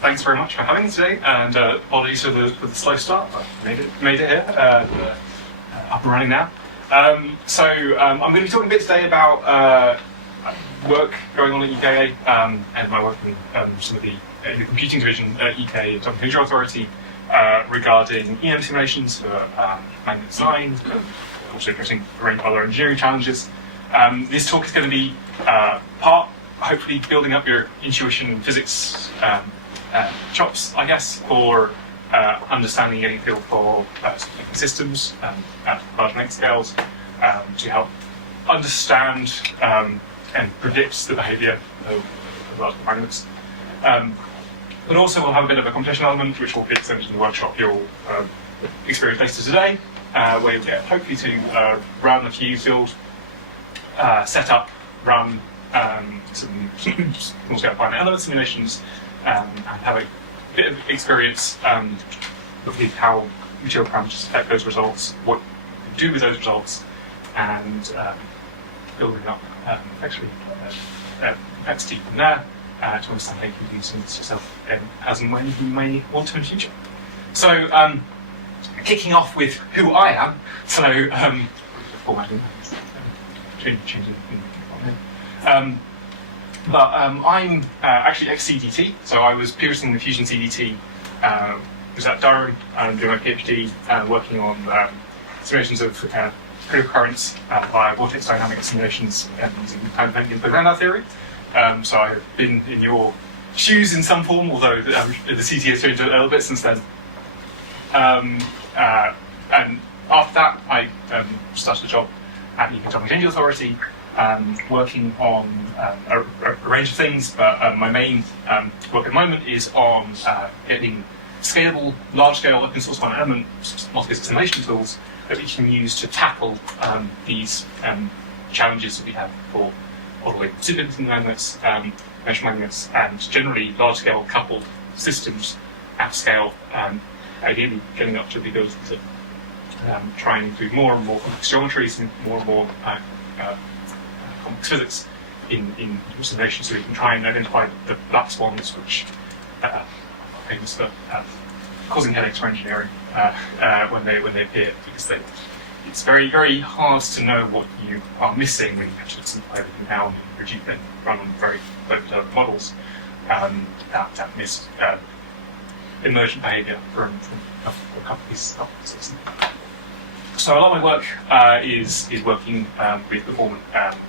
Thanks very much for having me today, and apologies for the slow start. I made it here, up and running now. I'm going to be talking a bit today about work going on at UKA and my work in some of the computing division at UKA Computational Authority regarding EM simulations for magnet design, but also addressing a range of other engineering challenges. This talk is going to be part, hopefully, building up your intuition physics chops, I guess, for understanding and getting a feel for systems at large length scales to help understand and predict the behavior of large magnets. But also we'll have a bit of a computational element, which will be extended in the workshop you'll experience later today, where you'll get hopefully to run a few field setup, run some small-scale finite element simulations, and have a bit of experience with how material parameters affect those results, what you can do with those results, and building up actually complexity from there to understand how you can use this yourself as and when you may want to in the future. So, kicking off with who I am, so formatting, changing. I'm actually ex-CDT, so I was previously in the Fusion CDT, was at Durham, doing my PhD, working on simulations of critical currents via vortex dynamic simulations using time-dependent input-output theory. So I've been in your shoes in some form, although the CDT has changed a little bit since then. And after that, I started a job at the Computational Authority, working on a range of things, but my main work at the moment is on getting scalable, large-scale open source finite element multi-physics simulation tools that we can use to tackle these challenges that we have for modeling superconducting magnets, mesh magnets, and generally large-scale coupled systems at scale, ideally getting up to the ability to try and do more and more complex geometries and more complex physics in simulation, so we can try and identify the black swans which are famous for causing headaches for engineering when they appear, because it's very, very hard to know what you are missing when you actually simplify everything down and run on very low models that miss emergent behavior from a couple of these systems. So a lot of my work is working with performant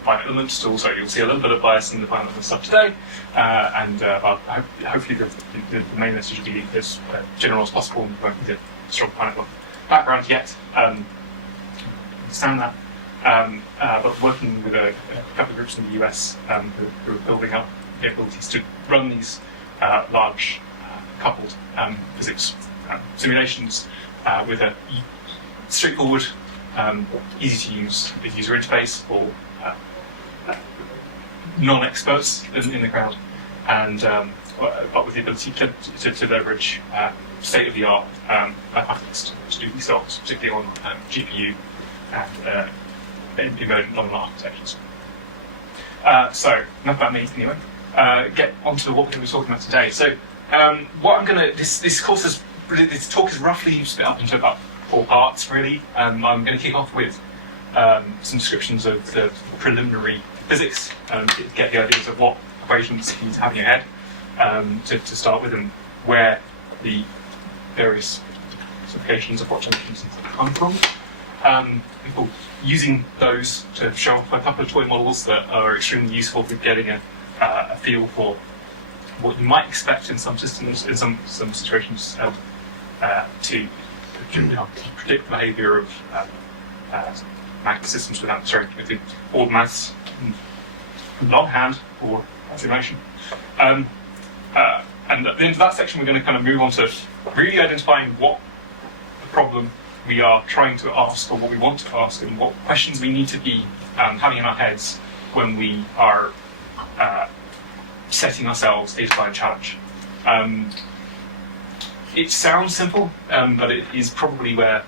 finite elements tools, so you'll see a little bit of bias in the finite element stuff today, and hopefully the main message will be as general as possible and working with a strong finite element background yet. Understand that, but working with a couple of groups in the US who are building up the abilities to run these large coupled physics simulations with a straightforward, easy to use user interface for non-experts in the crowd, and but with the ability to leverage state-of-the-art mathematics to do these tasks, particularly on GPU and emergent nominal architectures. So enough about me anyway. Get onto what we're going to be talking about today. So what I'm going to this talk is roughly split up into about 4 parts, really. I'm going to kick off with some descriptions of the preliminary physics, to get the ideas of what equations you need to have in your head to start with, and where the various applications of approximations come from. People using those to show off a couple of toy models that are extremely useful for getting a feel for what you might expect in some systems, in some situations, to predict the behavior of magnet systems without with all the maths longhand for simulation. And at the end of that section, we're going to kind of move on to really identifying what the problem we are trying to ask, or what we want to ask, and what questions we need to be having in our heads when we are setting ourselves a defined challenge. It sounds simple, but it is probably where,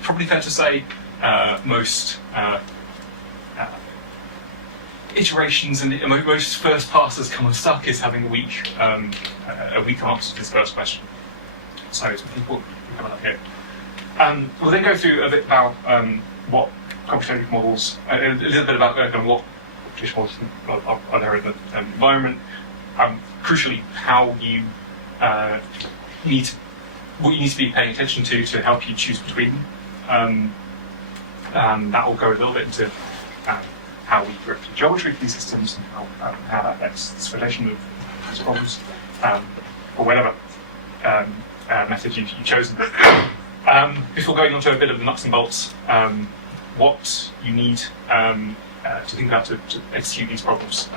probably fair to say, most iterations and most first passes come unstuck is having a weak answer to this first question. So it's important to come up here. We'll then go through a bit about what computational models, a little bit about what computational models are there in the environment. Crucially, how you what you need to be paying attention to help you choose between them. That will go a little bit into how we work with geometry for these systems and how that affects the solution of these problems, or whatever method you've chosen. Before going on to a bit of the nuts and bolts, what you need to think about to execute these problems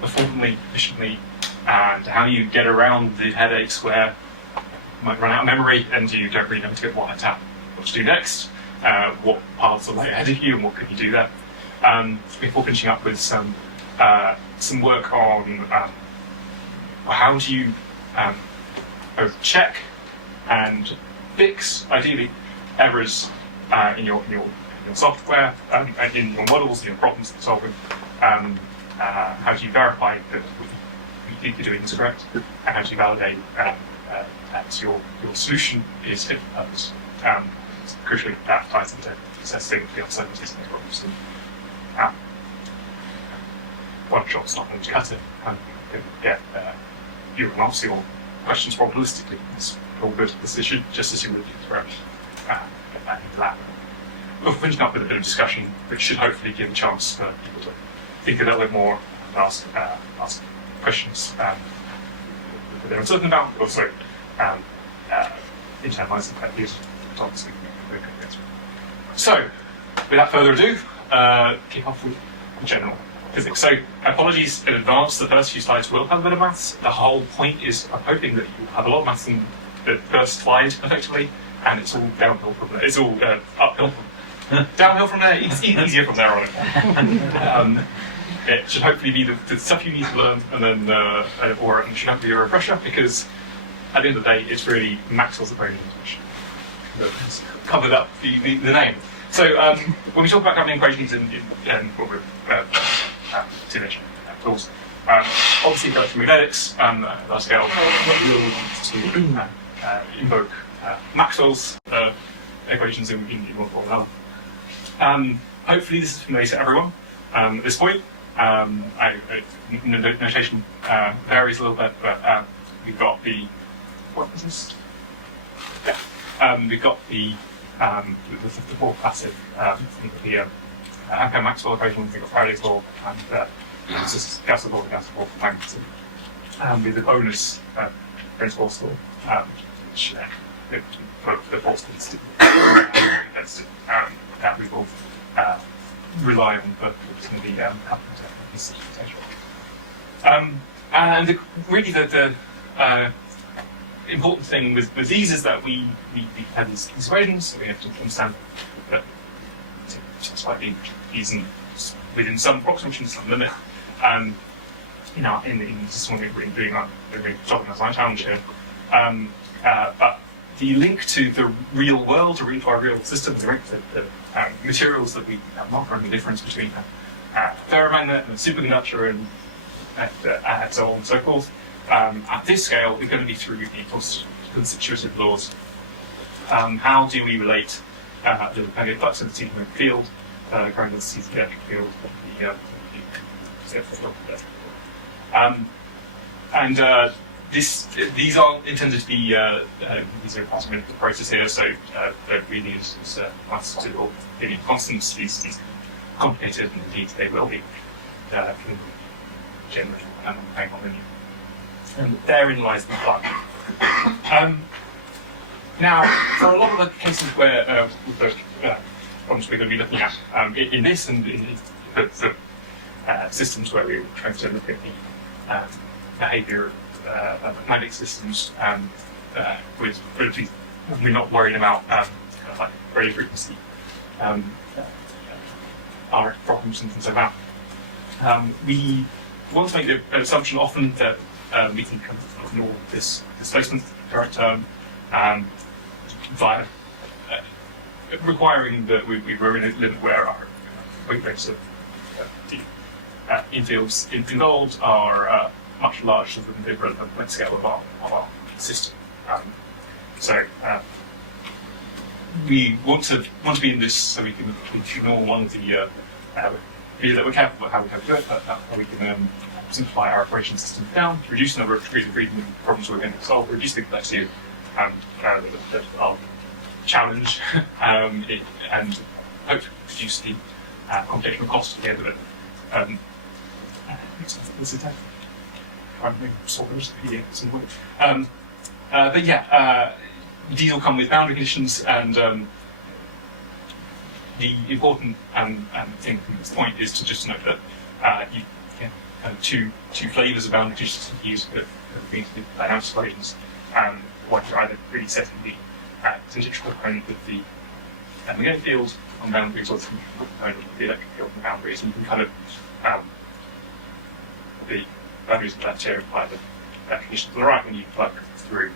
performantly, efficiently, and how you get around the headaches where you might run out of memory and you don't really know what to do next, what paths are ahead of you and what can you do there. Before finishing up with some work on how do you both check and fix, ideally, errors in your software, and in your models, in your problems that you're solving. How do you verify that what you think you're doing is correct, and how do you validate that your solution is fit for purpose. Crucially, that ties into assessing the uncertainties in the problems. One shot's not going to cut it. You can answer your questions probabilistically. It's all good. This should just as you would do for get that into that. We'll finish up with a bit of discussion, which should hopefully give a chance for people to think a little bit more and ask questions that they're uncertain about, but also internalising that views topics we can go through. So, without further ado, kick off with general physics. So, apologies in advance, the first few slides will have a bit of maths. The whole point is I'm hoping that you'll have a lot of maths in the first slide, effectively, and it's all downhill from there. It's all uphill. Downhill from there, it's easier from there on. It should hopefully be the stuff you need to learn, and then, or it should have to be a refresher, because at the end of the day, it's really Maxwell's equations which covered up the name. So when we talk about governing equations in what we're simulation tools, obviously electromagnetics, large scale, we'll need to invoke Maxwell's equations in one form or another. Hopefully this is familiar to everyone at this point. Notation varies a little bit, but we've got the what is this? Yeah, we've got the four classic the Ampere-Maxwell equation. We've got Faraday's law, and this is Gauss's law for magnetism. With the bonus Lorentz-Force law, which for the force density that we will rely on for the potential. And really the important thing with these is that we have these equations, so we have to understand that slightly easy within some approximation, some limit. In this one we're doing we're solving a design challenge here. But the link to the real world, to our real systems, the link to the materials that we have not run the difference between ferromagnet and superconductor and so on and so forth. At this scale, we're going to be through the constitutive laws. How do we relate the magnetic flux and the magnetic field, current density of the electric field, these are intended to be these are part of the process here, so we need maths to be constants. These complicated, and indeed they will be generally hang on linear. And therein lies the fun. Now, for a lot of the cases where the problems we're going to be looking at in this and in the systems where we're trying to look at the behaviour of magnetic systems with relatively, we're not worried about like radio frequency RF problems and things like that. We want to make the assumption often that we can kind of ignore this displacement current term via requiring that we were in a limit where our wave rates of in-fields involved are much larger than the relevant length scale of our system. We want to be in this so we can ignore one of the be that we're careful about how we have to do it, but how we can simplify our operation system down, reduce the number of degrees of freedom in problems we're going to solve, reduce the complexity of our challenge, and hope to reduce the computational cost at the end of it. This is trying to solve this PDF in way. But yeah, these will come with boundary conditions, and the important thing from this point is to just note that you can two flavors of boundary conditions to use for dynamics equations. One you're either really setting the tangential component of the magnetic field on boundaries, or the tangential component of the electric field on boundaries, and you can kind of the boundaries of that chair apply the conditions to the right when you plug through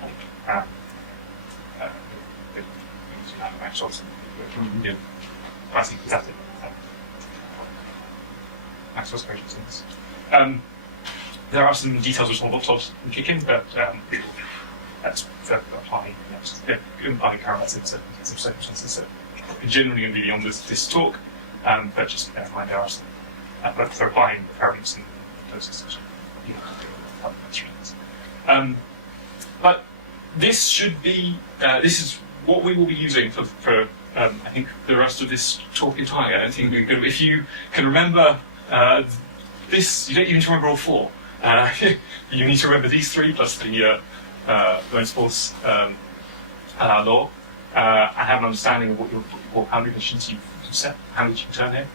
Maxwell's Maxwell's equations. There are some details which will not kick in, but that's for applying current sets of circumstances. So we're generally going to be beyond this talk, but just bear in mind there are some. But for applying the currents and those systems, but this should be this is what we will be using for I think the rest of this talk entirely. I don't think we're good. If you can remember this, you don't even need to remember all four. You need to remember these three plus the Lorentz force law, and have an understanding of what boundary conditions you've set, how many you can turn here.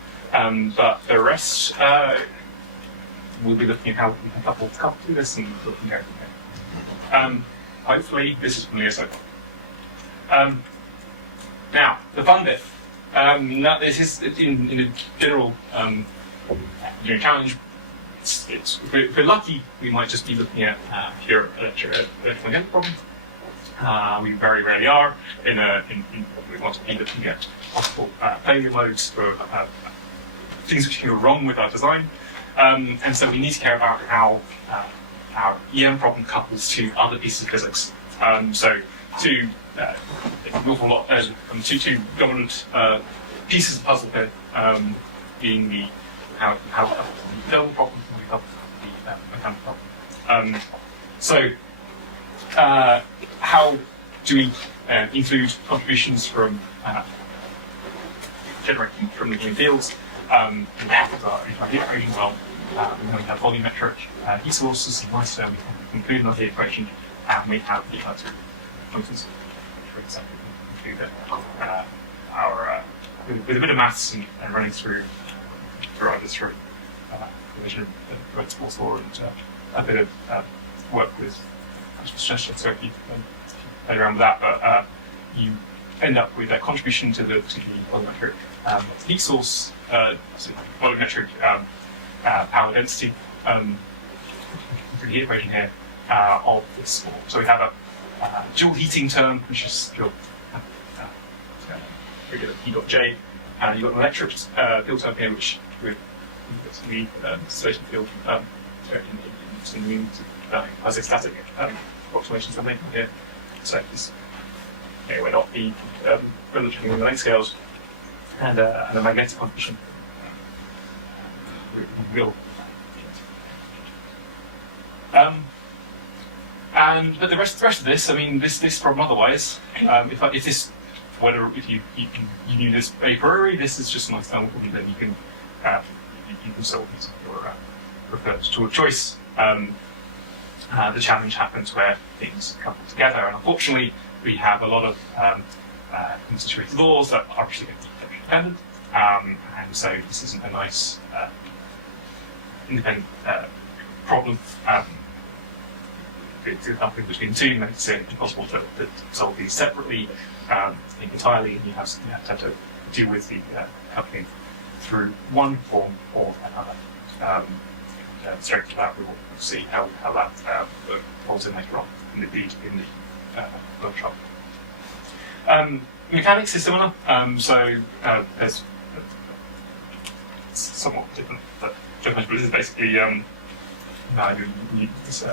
But the rest, we'll be looking at how we can couple through this and looking at everything. Hopefully, this is familiar so far. Now, the fun bit. Now, this is in a general challenge. If we're lucky, we might just be looking at pure electromagnetic problems. We very rarely are. We want to be looking at possible failure modes for things which can go wrong with our design. And so we need to care about how our EM problem couples to other pieces of physics. So two dominant pieces of puzzle here, being the how the thermal problem and we couple the mechanical problem. How do we include contributions from generating from the green fields? And that is our equation. Well, when we have volumetric heat sources in nicer, we can include another equation, and we have the electric functions, which for example include with a bit of maths and running through division of Lorentz force law and a bit of work with suggestion. So if you play around with that, but you end up with a contribution to the volumetric heat source, volumetric power density, the equation here of this form. So we have a dual heating term, which is your regular E dot J. You've got an electric field term here, which with the distillation field in isostatic approximations I'm making here. So this we're not the relatively on the length scales, and a magnetic condition. We will. But the rest of this, I mean, this problem otherwise, if you knew this a priori, this is just nice thermal problem, then you can solve this or refer to a choice. The challenge happens where things couple together, and unfortunately, we have a lot of constitutive laws that are actually going to be independent, and so this isn't a nice independent problem. To coupling between two makes it impossible to solve these separately, entirely, and you have to deal with the coupling through one form or another. Straight to that, we will see how that falls in later on in the workshop. Mechanics is similar, so there's somewhat different, but this is basically you this,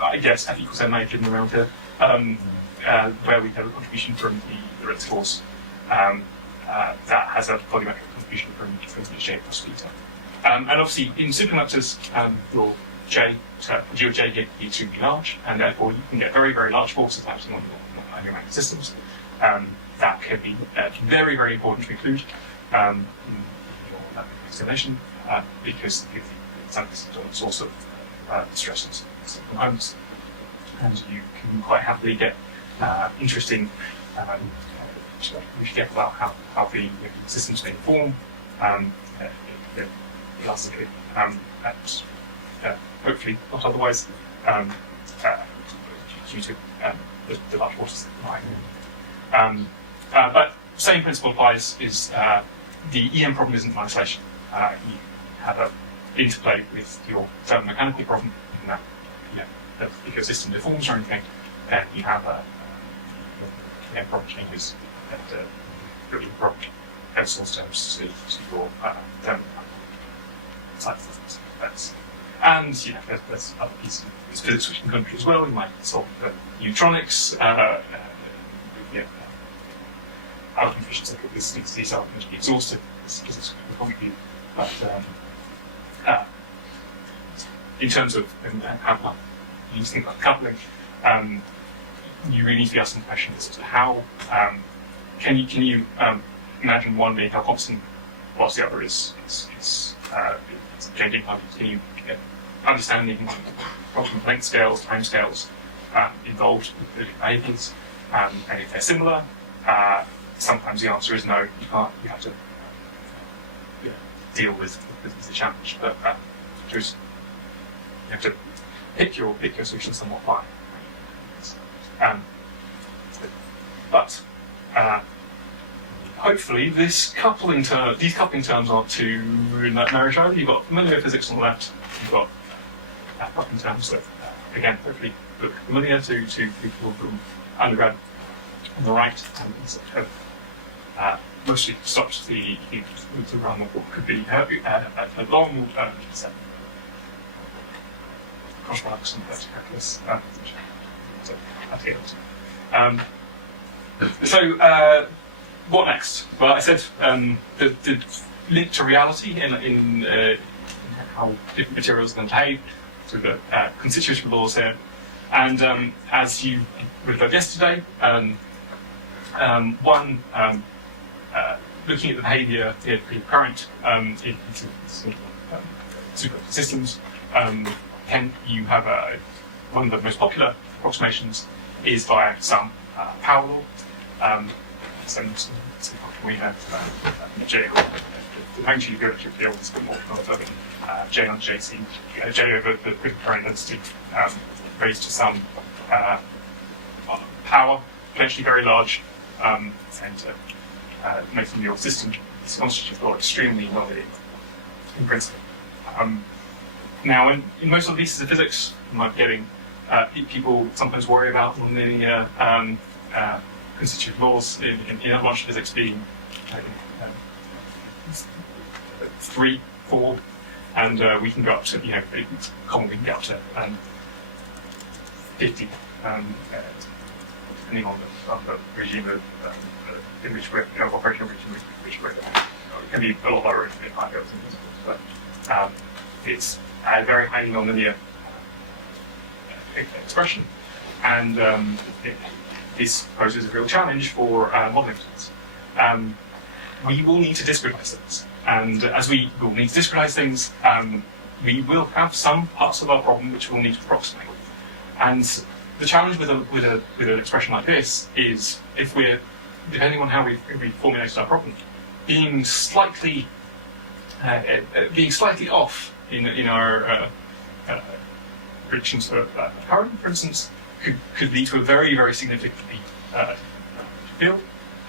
I guess F equals MA given around here, where we have a contribution from the red course that has a volumetric contribution from J plus theta. And obviously in superconductors, your J can be extremely large, and therefore you can get very, very large forces acting on your magnetic systems. That can be very, very important to include in your explanation because it's a source of stresses components, and you can quite happily get interesting about how the systems may form elastically, and hopefully not otherwise due to the large forces behind. But same principle applies. Is the EM problem isn't in isolation. You have an interplay with your thermomechanical problem in that if your system deforms or anything, then you have a EM problem changes that really problem source terms to your thermomechanical side of things. And there's other pieces of physics which can contribute as well. You might solve neutronics. Our conditions like these are going to be exhaustive. This physics will contribute, but in terms of how you think about coupling, you really need to be asking questions as to how can you imagine one being how constant whilst the other is changing. Can you understanding problem length scales, time scales involved with the behaviors, and if they're similar, sometimes the answer is no. You can't. You have to deal with the challenge, but you have to pick your solution somewhat fine. But hopefully, these coupling terms aren't too marriage either. You've got familiar physics on the left. You've got coupling terms that, again, hopefully look familiar to people from undergrad on the right, and mostly stops the to run what could be a long cross products and calculus. So what next? Well, I said the link to reality in how different materials can behave, through the constitutive laws here, and as you would have heard yesterday, one looking at the behaviour in current in super systems, can you have one of the most popular approximations is via some power law. We have J. The magnitude of electric field is a bit more than J on JC. J over the critical current density raised to some power, potentially very large, and making your system constitutive law extremely nonlinear in principle. Now, in most of the pieces of physics, you might be getting people sometimes worry about nonlinear constitutive laws in a bunch of physics being 3, 4, and we can go up to, it's common we can get up to 50, depending on the regime in which we're operating, which we're it can be a lot lower in high levels in principles, but it's a very highly nonlinear expression, and this poses a real challenge for modeling tools. We will need to discretize things, and as we will need to discretize things, we will have some parts of our problem which we'll need to approximate. And the challenge with an expression like this is, if we're, depending on how we formulated our problem, being slightly off in our predictions for current, for instance, could lead to a very, very significantly field,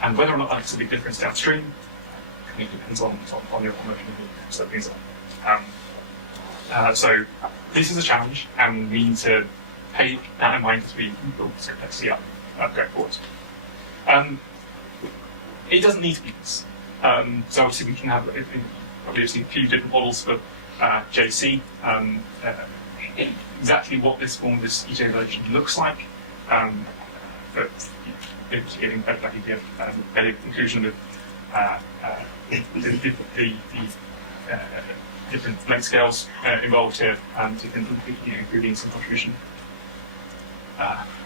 and whether or not that makes a big difference downstream, it depends on your motion and so things like. So this is a challenge, and we need to pay that in mind as we build this complexity up going forward. It doesn't need to be this. So obviously we can have probably have seen a few different models for JC. Exactly what this form of this EJ relation looks like, but getting better idea of better inclusion of the different length scales involved here, including some contribution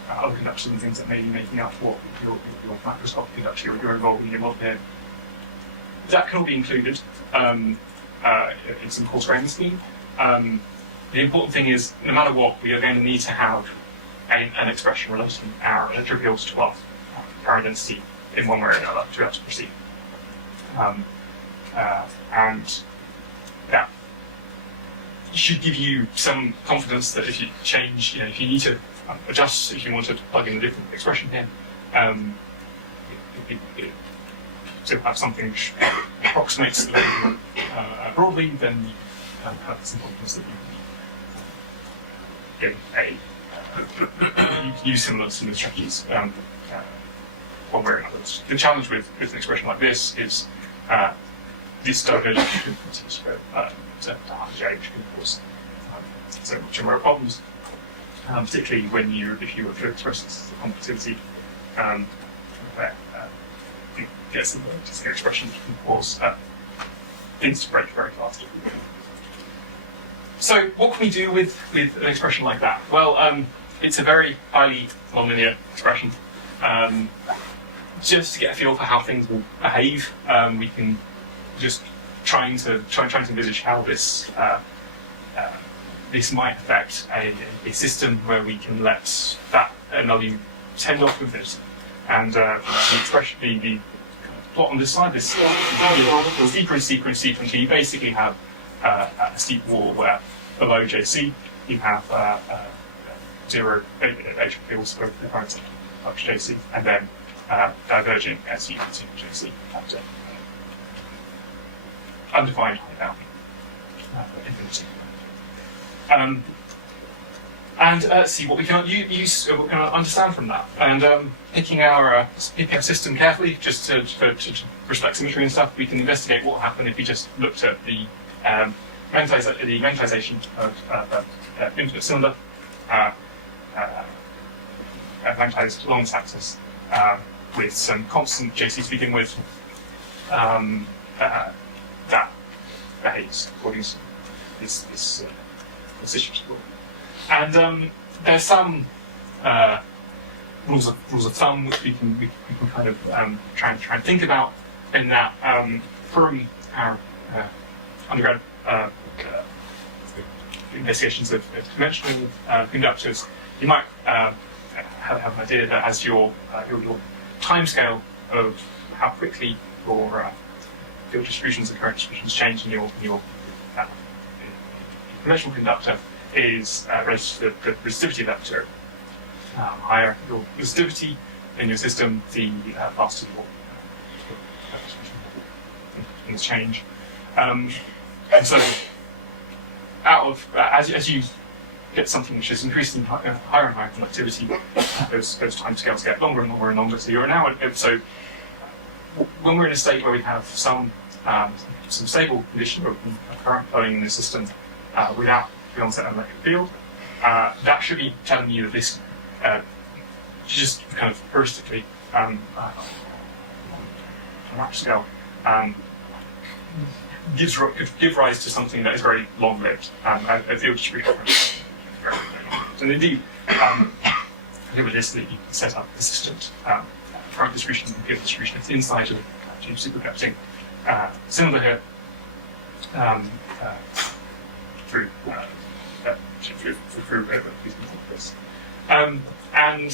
other conductors and things that may be making up what your macroscopic conductor you're involved in your model here. That can all be included in some coarse grain scheme. The important thing is, no matter what, we are going to need to have an expression relating our electric fields to our current density in one way or another to be able to proceed. And that should give you some confidence that if you change, if you need to adjust, if you want to plug in a different expression here, to have something which approximates broadly, then you have some confidence that you can you can use similar strategies one way or another. The challenge with an expression like this is this divergence frequencies to half J, which can cause some general problems, particularly if you were to express this as a conductivity, where you get some expression that can cause things to break very fast. So what can we do with an expression like that? Well, it's a very highly nonlinear expression. Just to get a feel for how things will behave, we can just trying to envisage how this this might affect a system where we can let that value tend off with it, and the expression, the plot on this slide, this steeper and steeper and steeper until you basically have a steep wall where below JC you have zero electric fields for the current up to JC, and then diverging as you can see JC at undefined height down infinity. And see what we can use, what we can understand from that, and picking our system carefully, just to respect symmetry and stuff. We can investigate what would happen if we just looked at the magnetization of infinite cylinder, magnetized along this axis, with some constant JC to begin with. That behaves according to this issue. And there's some rules of thumb which we can kind of try and think about in that from our undergrad investigations of conventional conductors, you might have an idea that as your time scale of how quickly your field distributions and current distributions change in your conventional conductor is related to the resistivity of that material. Higher your resistivity in your system, the faster your things change. And so, out of as you get something which is increasingly higher and higher conductivity, those time scales get longer and longer and longer. So you're now so when we're in a state where we have some stable condition of current flowing in the system without the onset of an electric field, that should be telling you that this just kind of heuristically on a macro scale could give rise to something that is very long-lived, a field distribution. And indeed, with this, that you can set up persistent current distribution and field distribution inside of a superconducting cylinder here through this. And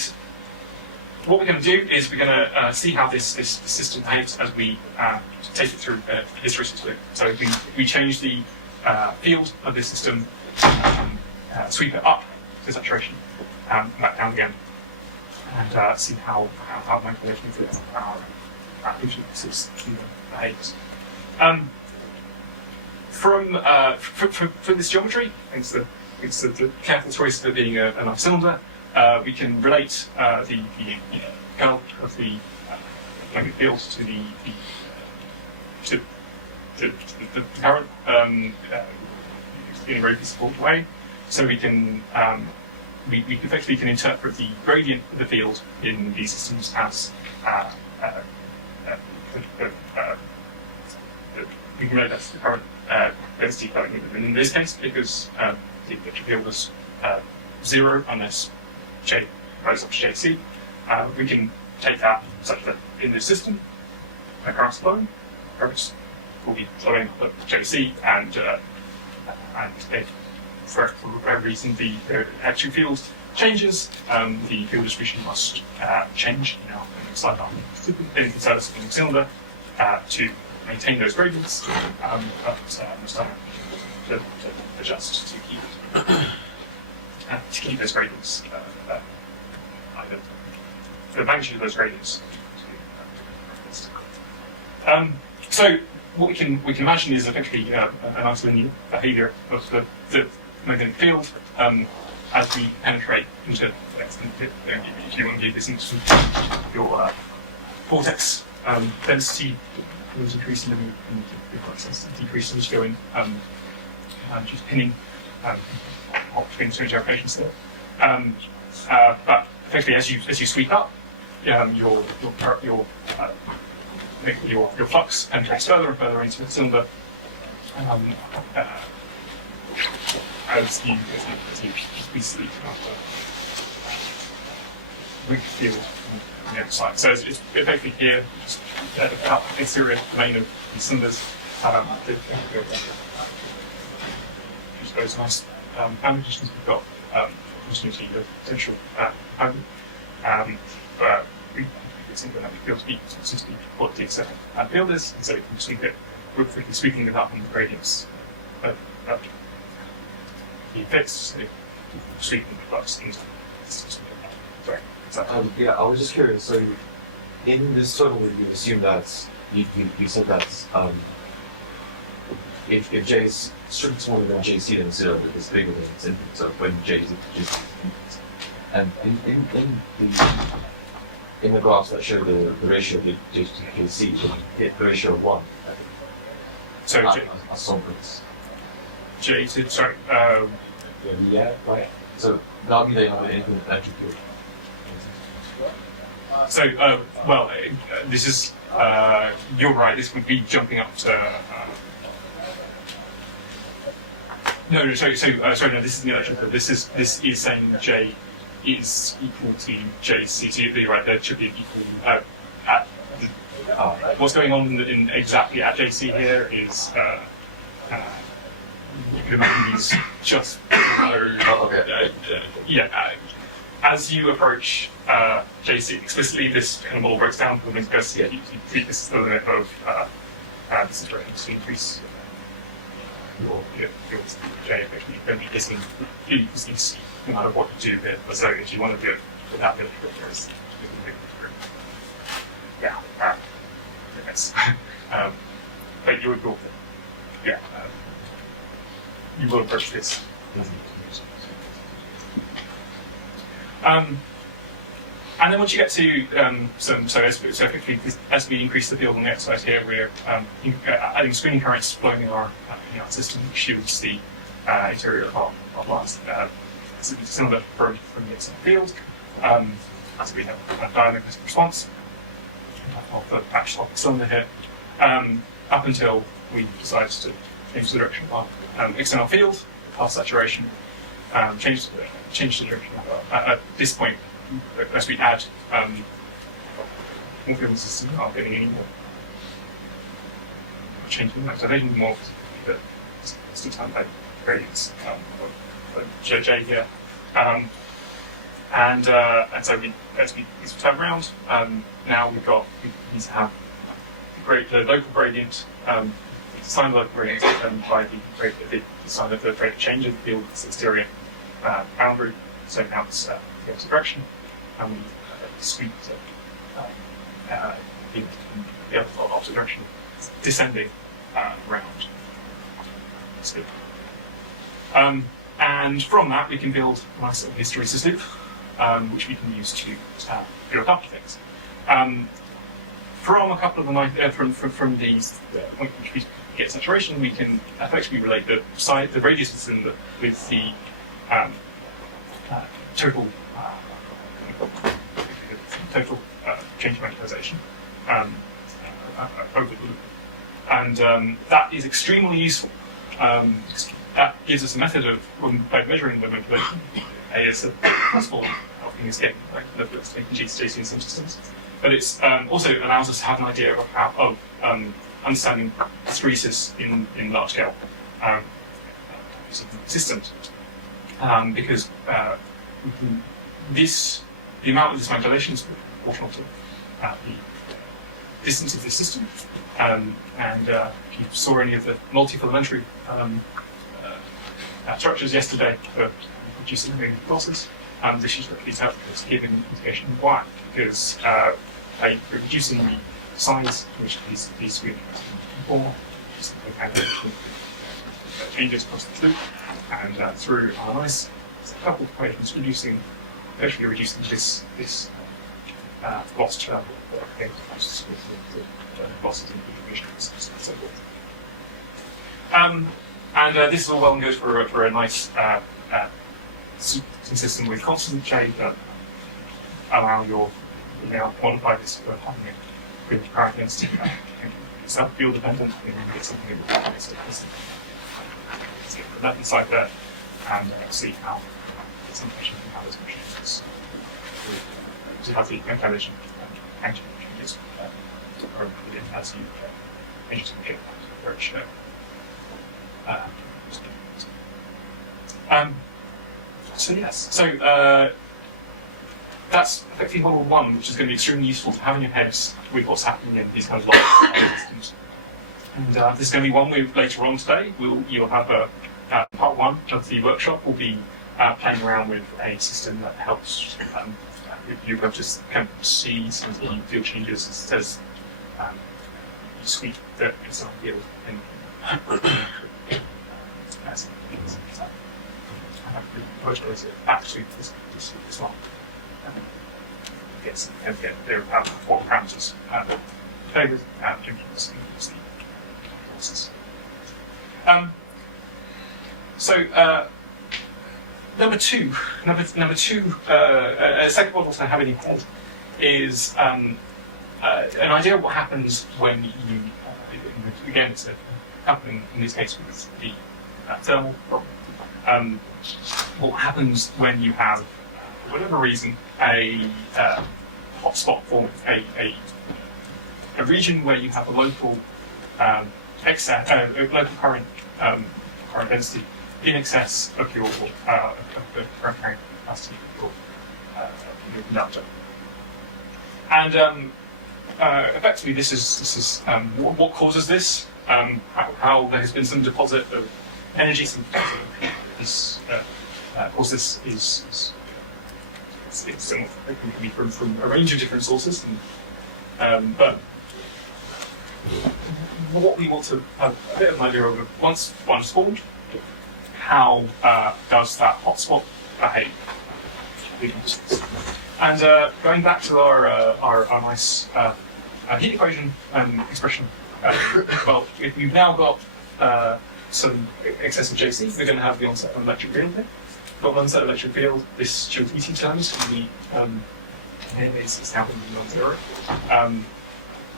what we're going to do is we're going to see how this system behaves as we take it through hysteresis. So if we change the field of this system, sweep it up to saturation, back down again, and see how manipulation of our influences behaves. For this geometry, thanks to the careful choice of it being a nice cylinder, we can relate the curl of the magnetic field to the current in a very visible way. So we can we effectively can interpret the gradient of the field in these systems as we can know that's the current density flowing in them. And in this case, because the electric field was 0 unless J goes up to JC, we can take that such that in this system, the current's flowing, currents will be flowing up to JC, and if for whatever reason the electric field changes, the field distribution must change inside our cylinder to maintain those gradients, but must have to adjust to keep those gradients either the magnitude of those gradients. So what we can imagine is effectively a nice linear behaviour of the magnetic field as we penetrate into if you want to do this into your vortex density was increasing and the process decreasing as you go in, just pinning between two interpretations there. But effectively, as you sweep up, your flux penetrates further and further into the cylinder. As you sweep up the weak field on the other side. So it's effectively here, the exterior domain of these cylinders. Just those nice boundary conditions we've got, opportunity of potential boundary. But we think that we feel to be consistently what the external field is, and so we can sweep it, we're quickly sweeping it up on the gradients of the fixed, so sweeping the flux into the system. Sorry. Yeah, I was just curious. So, in this total, you assume that you said that if J is strictly smaller than JC, then zero is bigger than its input. So when J is JC, and in the graphs that show the ratio of J to KC, you hit the ratio of 1. So a solvents. J to sorry. Yeah, right. So that would mean they have an infinite electric field. So, this is, you're right, this would be jumping up to, no, this isn't the electric field, this is saying J is equal to JC, so you're right, there should be an equal, what's going on in exactly at JC here is, you can imagine these just below, as you approach JC, explicitly this kind of model breaks down for the because you treat this as the limit of the situation to increase your J effectively. You're going to be getting easy no matter what you do here. So if you want to do it without the electrical filters, but you would go you will approach this. And then once you get to so effectively, as we increase the field on the exercise here, we're adding screening currents flowing in our system, which shields the interior of our cylinder from the external field. As we have a dynamic response of the patch of the cylinder here, up until we decide to change the direction of our external field, past saturation, change the direction at this point. As we add more field in the system, we're not getting any more changing the activation more the still time by gradients for J here. And so as we turn around, now we need to have the local gradient, sign of the local gradient by the sign of the rate of change of the field's exterior boundary. So now it's the opposite direction, and we sweep the opposite direction, descending around. That's good. And from that, we can build a nice little hysteresis loop, which we can use to build up things. From a couple of the from these, which we get saturation, we can effectively relate the radius cylinder with the total change in magnetization over the loop. And that is extremely useful. That gives us a method of measuring the manipulation. It's a possible helping us get levels of JC in some systems. But it also allows us to have an idea of understanding hysteresis in large scale systems. Because the amount of this manipulation is proportional to the distance of the system. And if you saw any of the multi-filamentary structures yesterday for reducing the losses, this should at least help us give an indication of why. Because by reducing the size which these screens before, changes across the loop, and through our nice couple of equations, virtually reducing this loss term losses in the equations and so forth. And this is all well and good for a nice system with constant J that allow you now modify this for having it with current density. It's not field dependent, and you get something that makes it. Let's get the left inside there and see how it's information from how this machine is. So how the calculation and changes are within as you change the machine approach. So yes, so that's effectively model one, which is going to be extremely useful to have in your heads with what's happening in these kind of large systems. And this is going to be one with later on today. You'll have part one of the workshop will be playing around with a system that helps you just kind of see some of the field changes. It says you sweep the external field and push it back to this one. Get their four parameters favored changes in the courses. Number two, a second model to have in your head is an idea of what happens when you, again, it's happening in this case with the thermal problem. What happens when you have, for whatever reason, a hotspot forming, a region where you have a local local current density in excess of your current carrying capacity of your conductor. And effectively, this is what causes this. How there has been some deposit of energy. This, of course, this is it can be from a range of different sources, but what we want to have a bit of an idea of once one's formed, how does that hotspot behave? And going back to our nice heat equation expression, well, if you've now got some excess of JC, we're going to have the onset of electric field here. Got the onset of electric field, this dual heating terms can be it's now going to be non-zero.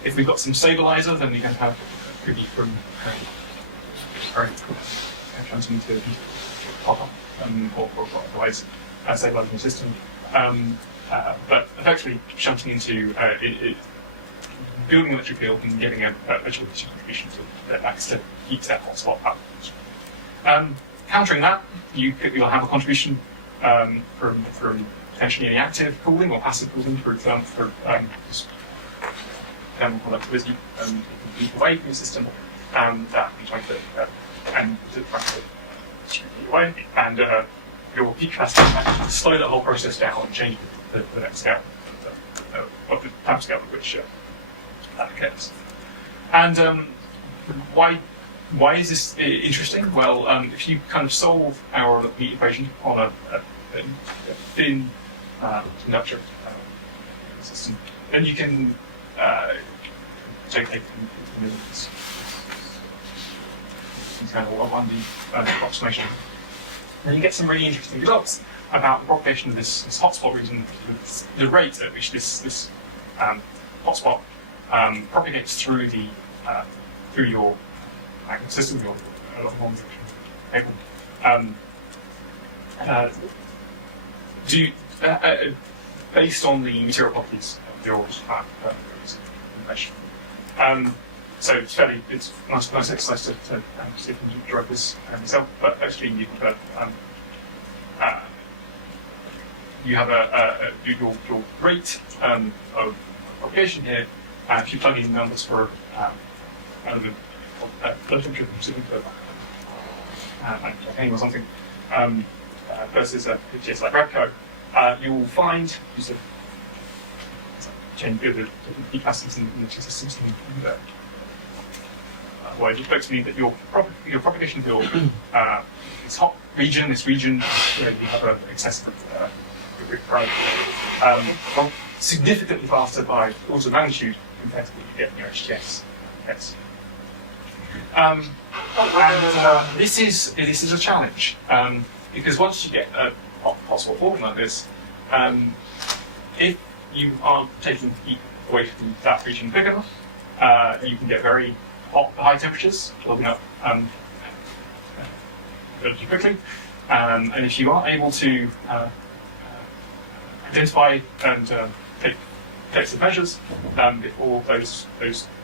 If we've got some stabilizer, then we can have could be from transmitting to pop up or otherwise stabilizing the system. But effectively shunting into building electric field and getting a electrical distribution that acts to heat that hotspot up. Countering that, you'll have a contribution from potentially any active cooling or passive cooling for thermal conductivity away from your system, that you're trying to distribute away, and your heat capacity actually slow that whole process down and change the next scale of the time scale at which that occurs. And why is this interesting? Well, if you kind of solve our heat equation on a thin conductor system, then you can take internal or 1D approximation. And you get some really interesting results about the propagation of this hotspot region, the rate at which this hotspot propagates through your magnet system, your cable. Based on the material properties of your information. So it's nice exercise to see if you can derive this yourself, but actually you have your rate of propagation here. If you plug in numbers for blood temperature or something versus a just like Radco, you will find change the different heat capacities in the two systems. Well, it effectively that your propagation field, this hot region, where you have an excessive current, significantly faster by orders of magnitude compared to what you get in your HTS. Yes. And this is a challenge because once you get a hotspot forming like this, if you aren't taking heat away from that region big enough, you can get very high temperatures building up relatively quickly. And if you aren't able to identify and take effective measures before those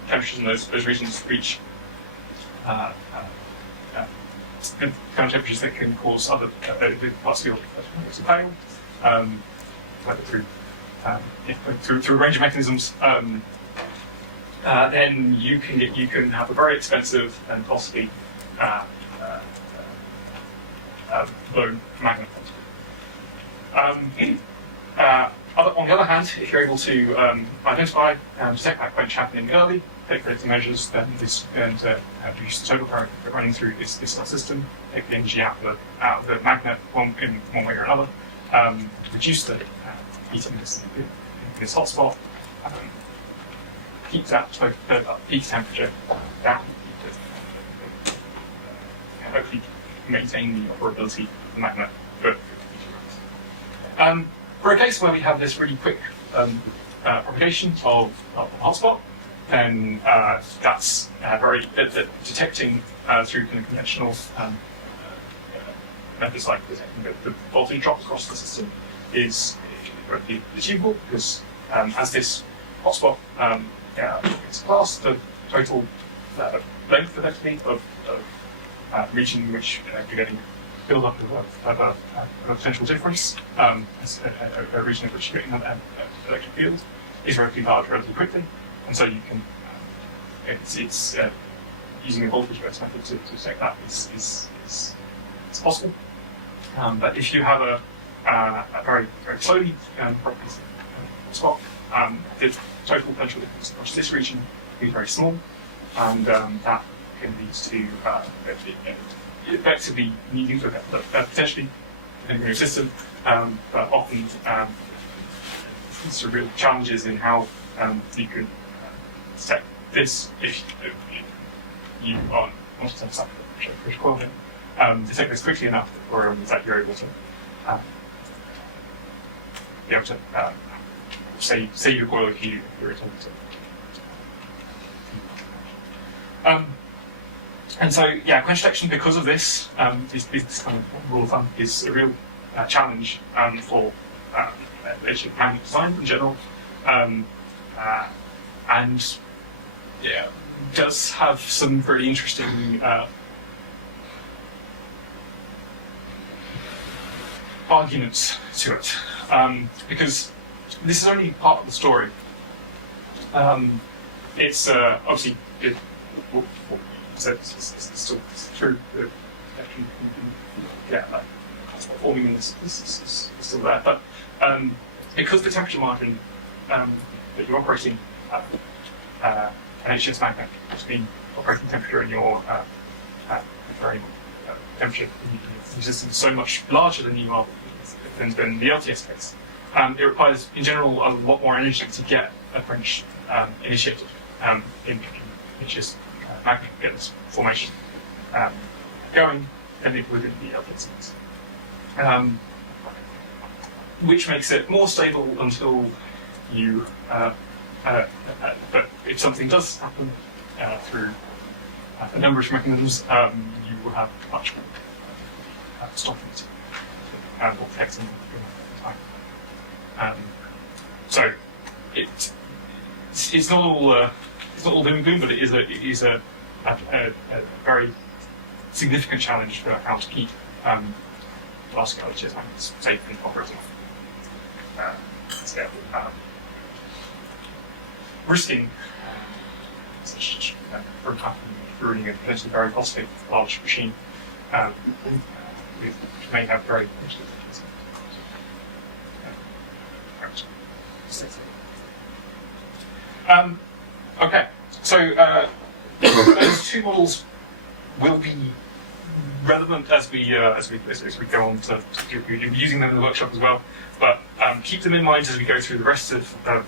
temperatures in those regions reach kind of temperatures that can cause other parts of your to fail, whether through a range of mechanisms, then you can have a very expensive and possibly low magnet. On the other hand, if you're able to identify and detect that quench happening early, take predictive measures, then this and reduce the total current running through this system, take the energy out of the magnet in one way or another, reduce the heating in this hotspot, keep that peak temperature down, and hopefully maintain the operability of the magnet for a case where we have this really quick propagation of the hotspot, then that's very detecting through kind of conventional methods like detecting the voltage drop across the system is relatively achievable because as this hotspot gets past the total length effectively of region in which you're getting build up of a potential difference, a region in which you're getting an electric field is relatively large relatively quickly, and so you can it's using a voltage-based method to detect that is possible. But if you have a very slowly propagating spot, the total potential difference across this region will be very small, and that can lead to effectively needing to potentially in your system, but often there's real challenges in how you can detect this if you are not satisfied with critical detect this quickly enough, or that you're able to be able to say your boiler heat you're able to. And so, yeah, quench detection because of this, this kind of rule of thumb is a real challenge for magnet design in general, and yeah, does have some really interesting arguments to it, because this is only part of the story. It's obviously it's still true. Forming is still there, but because the temperature margin that you're operating at an HS magnet, between operating temperature and your very temperature in your system is so much larger than you are than the LTS case. It requires, in general, a lot more energy to get a quench initiated in HS magnet get this formation. going, then it would be LTCs. Which makes it more stable until you, but if something does happen through a number of mechanisms, you will have much more stopping it or protecting your time. So it's not all doom and gloom, but it is a very significant challenge for how to keep large-scale environments safe and operating scale. Risking from ruining a potentially very costly large machine which may have very okay, so those two models will be relevant as we go on to be using them in the workshop as well. But keep them in mind as we go through the rest of the kind of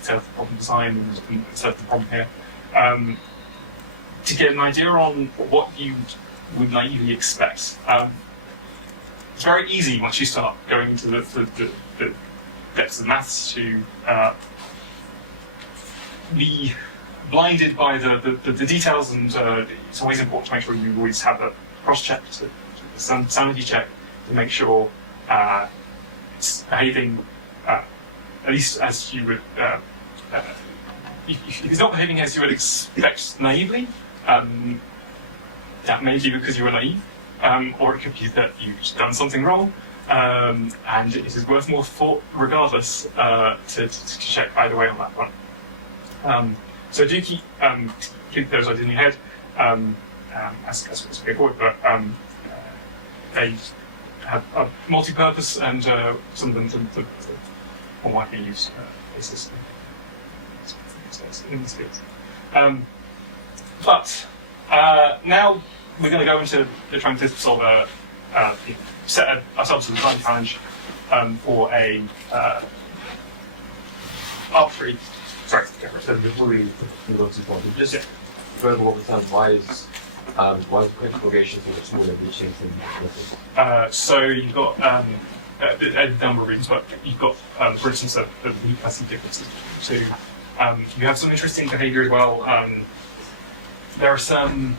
set of the problem design and set of the problem here, to get an idea on what you would naively expect. It's very easy once you start going into the depths of maths to be blinded by the details, and it's always important to make sure you always have a cross-check, a sanity check, to make sure it's behaving at least as you would. If it's not behaving as you would expect naively, that may be because you were naive, or it could be that you've done something wrong, and it is worth more thought regardless to check either way on that one. So do keep those ideas in your head as we go forward, but they have a multi-purpose, and some of them more widely used basis in this field. But now we're going to go into trying to solve set ourselves a design challenge for a arbitrary. Sorry, before we go too far, just further what we found, why is quantification so much more than reaching things? So you've got a number of reasons, but you've got, for instance, the weak acid differences. So you have some interesting behavior as well. There are some.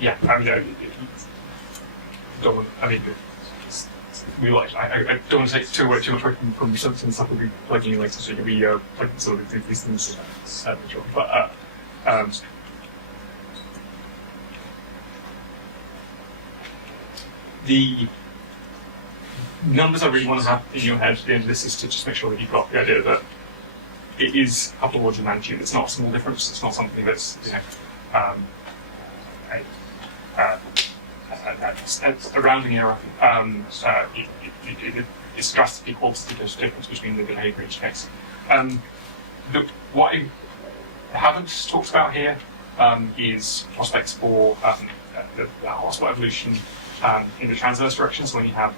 Yeah, I mean. We like. I don't want to take too much away from research and stuff. We'll be plugging in later, so you'll be plugging sort of these things. But the numbers I really want to have in your head at the end of this is to just make sure that you've got the idea that it is a couple of orders of magnitude. It's not a small difference. It's not something that's a rounding error. It's drastically qualitative difference between the behavior in each case. What I haven't talked about here is prospects for the hotspot evolution in the transverse direction. So when you have,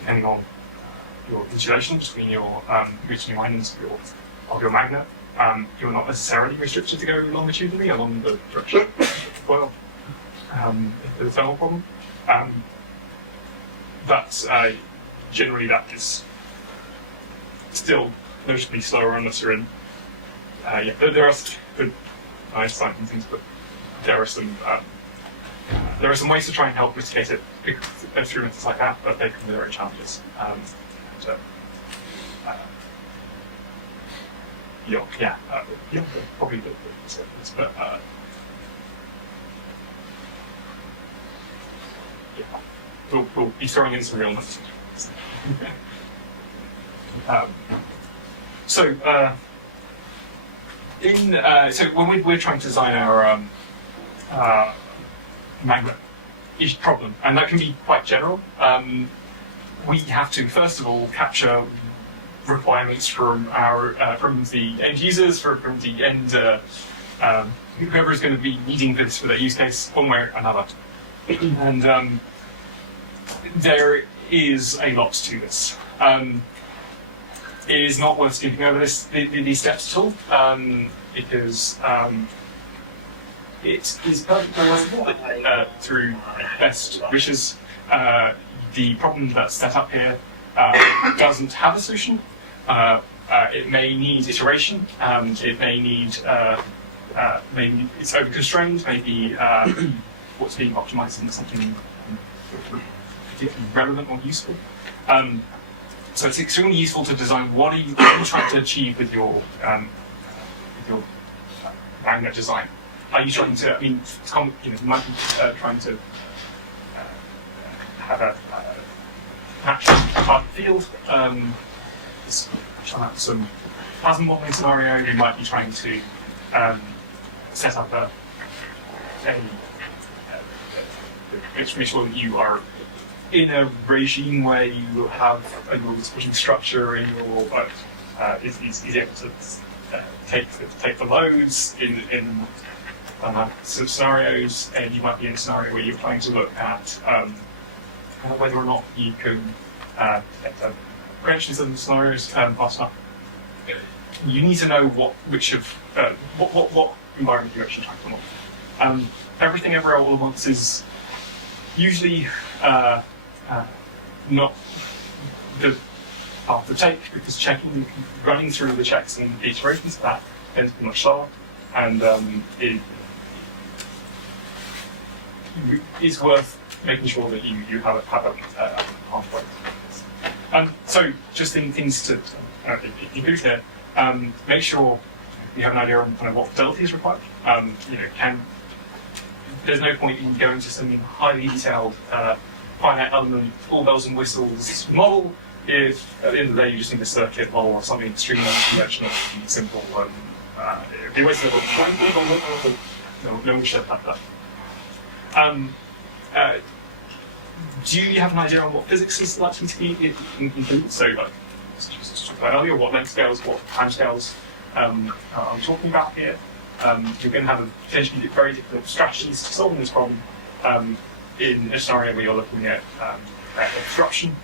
depending on your insulation between your windings of your magnet, you're not necessarily restricted to go longitudinally along the direction of the foil. The thermal problem, but generally that is still notably slower unless you're in. There are some good Einstein and things, but there are some ways to try and help mitigate it through methods like that, but they come with their own challenges. Probably the but. We'll be throwing in some real numbers. So when we're trying to design our magnet problem, and that can be quite general, we have to first of all capture requirements from the end users, from the end whoever is going to be needing this for their use case, one way or another. And there is a lot to this. it is not worth skipping over these steps at all, because it is perfectly realizable that through best wishes, the problem that's set up here doesn't have a solution. It may need iteration. It may need maybe it's over-constrained. Maybe what's being optimized isn't something particularly relevant or useful. So it's extremely useful to design what are you trying to achieve with your magnet design. Are you trying to? I mean, it's common, you might be trying to have a natural target field. Trying out some plasma modeling scenario. You might be trying to set up a make sure that you are in a regime where you have your splitting structure in your is able to take the loads in scenarios, and you might be in a scenario where you're trying to look at whether or not you can detect corrections in the scenarios fast enough. You need to know what environment you're actually trying to model. Everything everywhere all at once is usually not the path to take, because running through the checks and iterations of that tends to be much slower, and it is worth making sure that you have a pathway. So just in things to include here, make sure you have an idea on kind of what fidelity is required. There's no point in going to something highly detailed, finite element, all bells and whistles model if at the end of the day you just need a circuit model or something extremely unconventional and simple. It'd be a waste of time. No one should have that. Do you have an idea on what physics is likely to be included? So, like, just talk about earlier, what length scales, what time scales I'm talking about here. You're going to have potentially very difficult strategies to solving this problem in a scenario where you're looking at obstruction,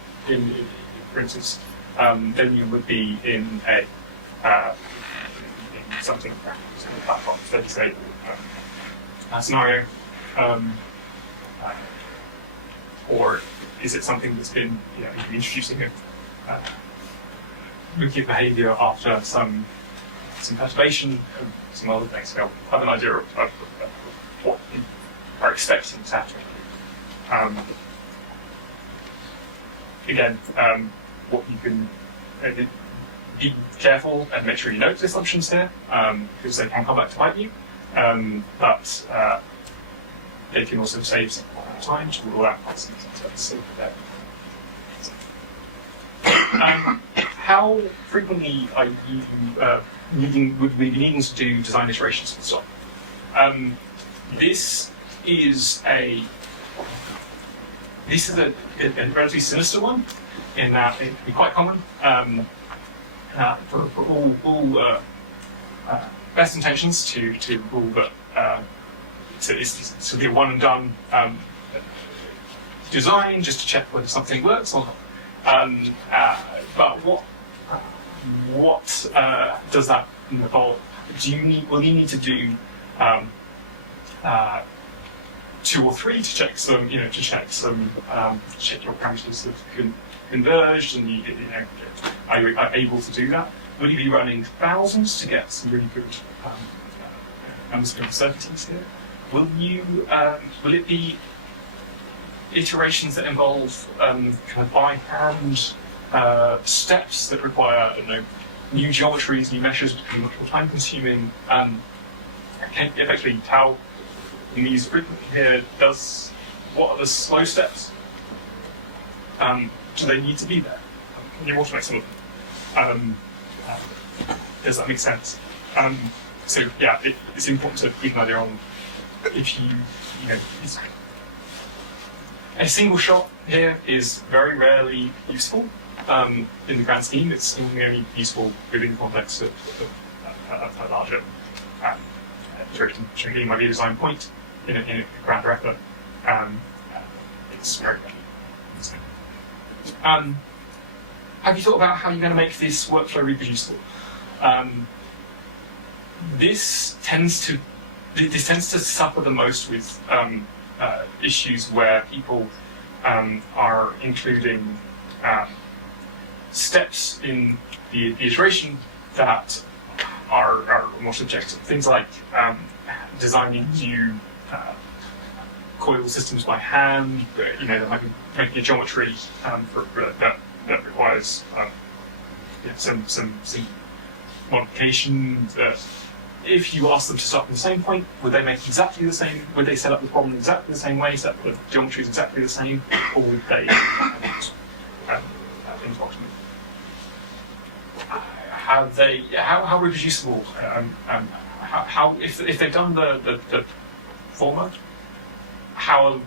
for instance, than you would be in something platform, steady state scenario. Or is it something that's been, introducing looking at behaviour after some perturbation and some other things? So have an idea of what you are expecting to happen. Again, what you can be careful and make sure you note the assumptions here, because they can come back to bite you. But they can also save some time to rule out constants. How frequently are you would we be needing to do design iterations and so on? This is a relatively sinister one, in that it can be quite common for all best intentions to rule that it's to be a one and done design just to check whether something works or not. But what does that involve? Will you need to do 2 or 3 to check some, check your parameters have converged, and are you able to do that? Will you be running thousands to get some really good numbers of certainties here? Will it be iterations that involve kind of by hand steps that require new geometries, new meshes, which can be much more time consuming? Effectively, how in these here what are the slow steps? Do they need to be there? Can you automate some of them? Does that make sense? So yeah, it's important to keep an idea on if a single shot here is very rarely useful in the grand scheme. It's only useful within the context of a larger iteration might be a design point in a grander effort. It's very rare. have you thought about how you're going to make this workflow reproducible? This tends to suffer the most with issues where people are including steps in the iteration that are more subjective. Things like designing new coil systems by hand. There might be making a geometry that requires some modification. If you ask them to start from the same point, would they make exactly the same? Would they set up the problem exactly the same way? Set up the geometry exactly the same, or would they things optimally? How reproducible? How if they've done the former,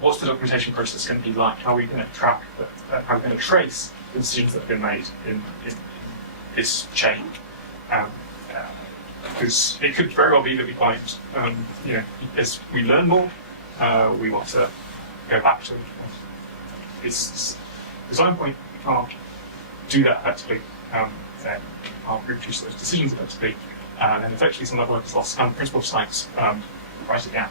what's the documentation process going to be like? How are we going to track? How are we going to trace the decisions that have been made in this chain? Because it could very well be that we find, as we learn more, we want to go back to this design point. We can't do that effectively. Then we can't reproduce those decisions effectively. And effectively, some of that work is lost. Principle of science, write it down.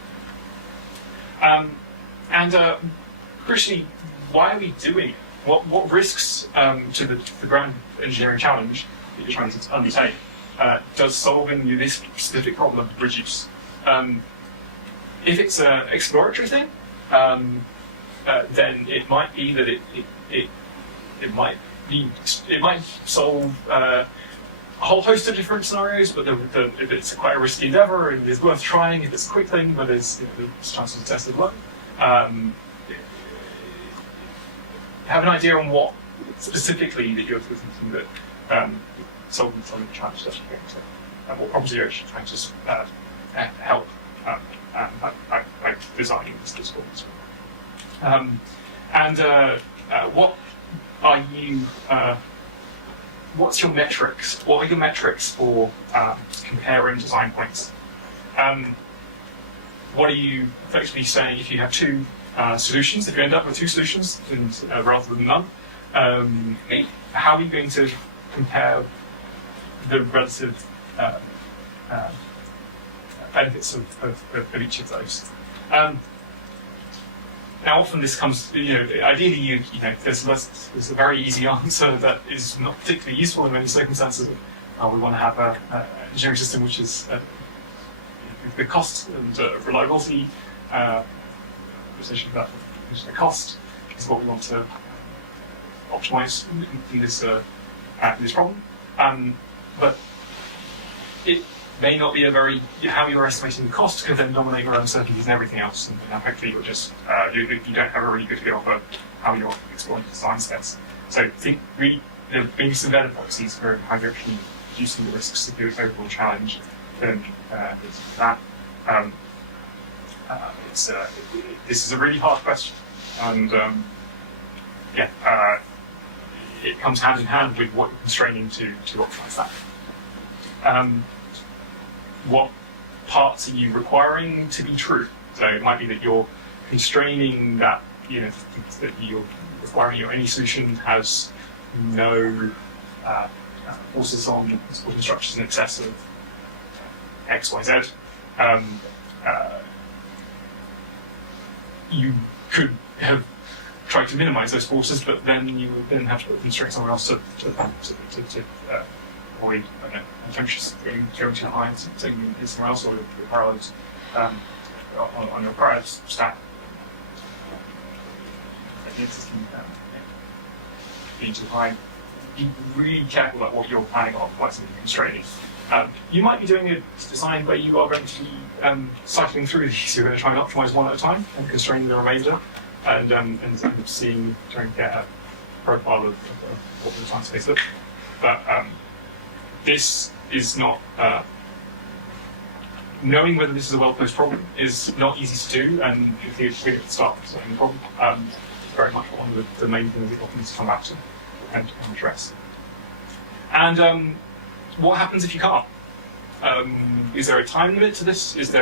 Crucially, why are we doing it? What risks to the grand engineering challenge that you're trying to undertake does solving this specific problem reduce? If it's an exploratory thing, then it might be that it might solve a whole host of different scenarios. But if it's quite a risky endeavour and it's worth trying, if it's a quick thing, but there's chances of tested work. Have an idea on what specifically that you're thinking that solving the challenge does. What problems you're actually trying to help by designing this course. What are you? What's your metrics? What are your metrics for comparing design points? What are you effectively saying if you have two solutions? If you end up with two solutions rather than none, how are you going to compare the relative benefits of each of those? Now, often this comes, ideally, there's a very easy answer that is not particularly useful in many circumstances. We want to have an engineering system which is the cost and reliability. Essentially, that the cost is what we want to optimize in this problem. But it may not be how you're estimating the cost could then dominate your uncertainties and everything else, and effectively you're just you don't have a really good feel for how you're exploring design steps. So I think really there may be some better policies for how you're actually reducing the risks of the overall challenge than that. This is a really hard question, and it comes hand in hand with what you're constraining to optimize that. What parts are you requiring to be true? So it might be that you're constraining that that you're requiring any solution has no forces on supporting structures in excess of X, Y, Z. You could have tried to minimize those forces, but then you would then have to constrain somewhere else to avoid contentious going too high and saying somewhere else, or your parallels on your parallel stack. Being too high. Be really careful about what you're planning on, what's constraining. You might be doing a design where you are going to be cycling through these. You're going to try and optimize one at a time and constraining the remainder, and trying to get a profile of what the time space looks. But this is not. Knowing whether this is a well-posed problem is not easy to do, and if you really start solving the problem, it's very much one of the main things that often needs to come back to and address. And what happens if you can't? Is there a time limit to this? Is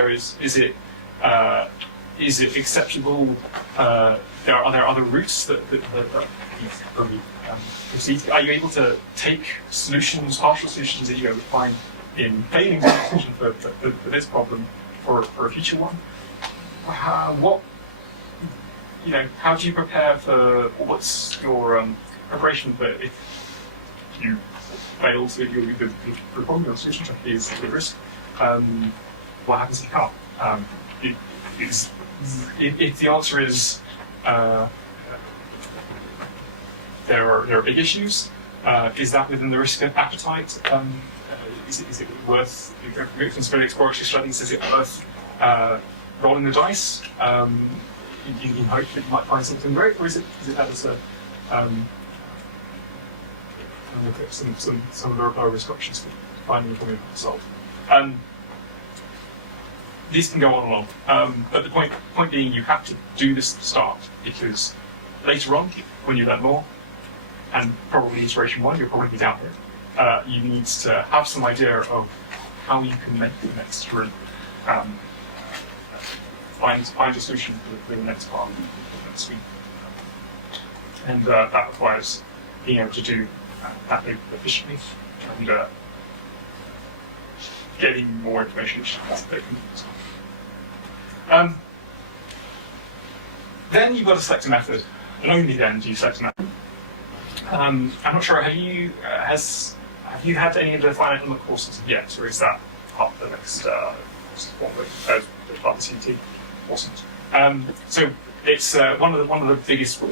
it acceptable? Are there other routes that you probably Are you able to take solutions, partial solutions that you would find in failing to find a solution for this problem for a future one? How do you prepare for what's your preparation for if you fail to the problem your solution is the risk? What happens if you can't? If the answer is there are big issues, is that within the risk appetite? Is it worth making some exploratory studies? Is it worth rolling the dice in hope that you might find something great, or is it that as a look at some of the risk options for finding a problem to solve? These can go on and on, but the point being, you have to do this at the start, because later on, when you learn more, and probably iteration 1, you'll probably be down here. You need to have some idea of how you can make the next sprint, find a solution for the next part of the next week. And that requires being able to do that efficiently and getting more information. Then you've got to select a method, and only then do you select a method. I'm not sure, have you had any of the finite element courses yet, or is that part of the next part of the CDT? Awesome. So it's one of the biggest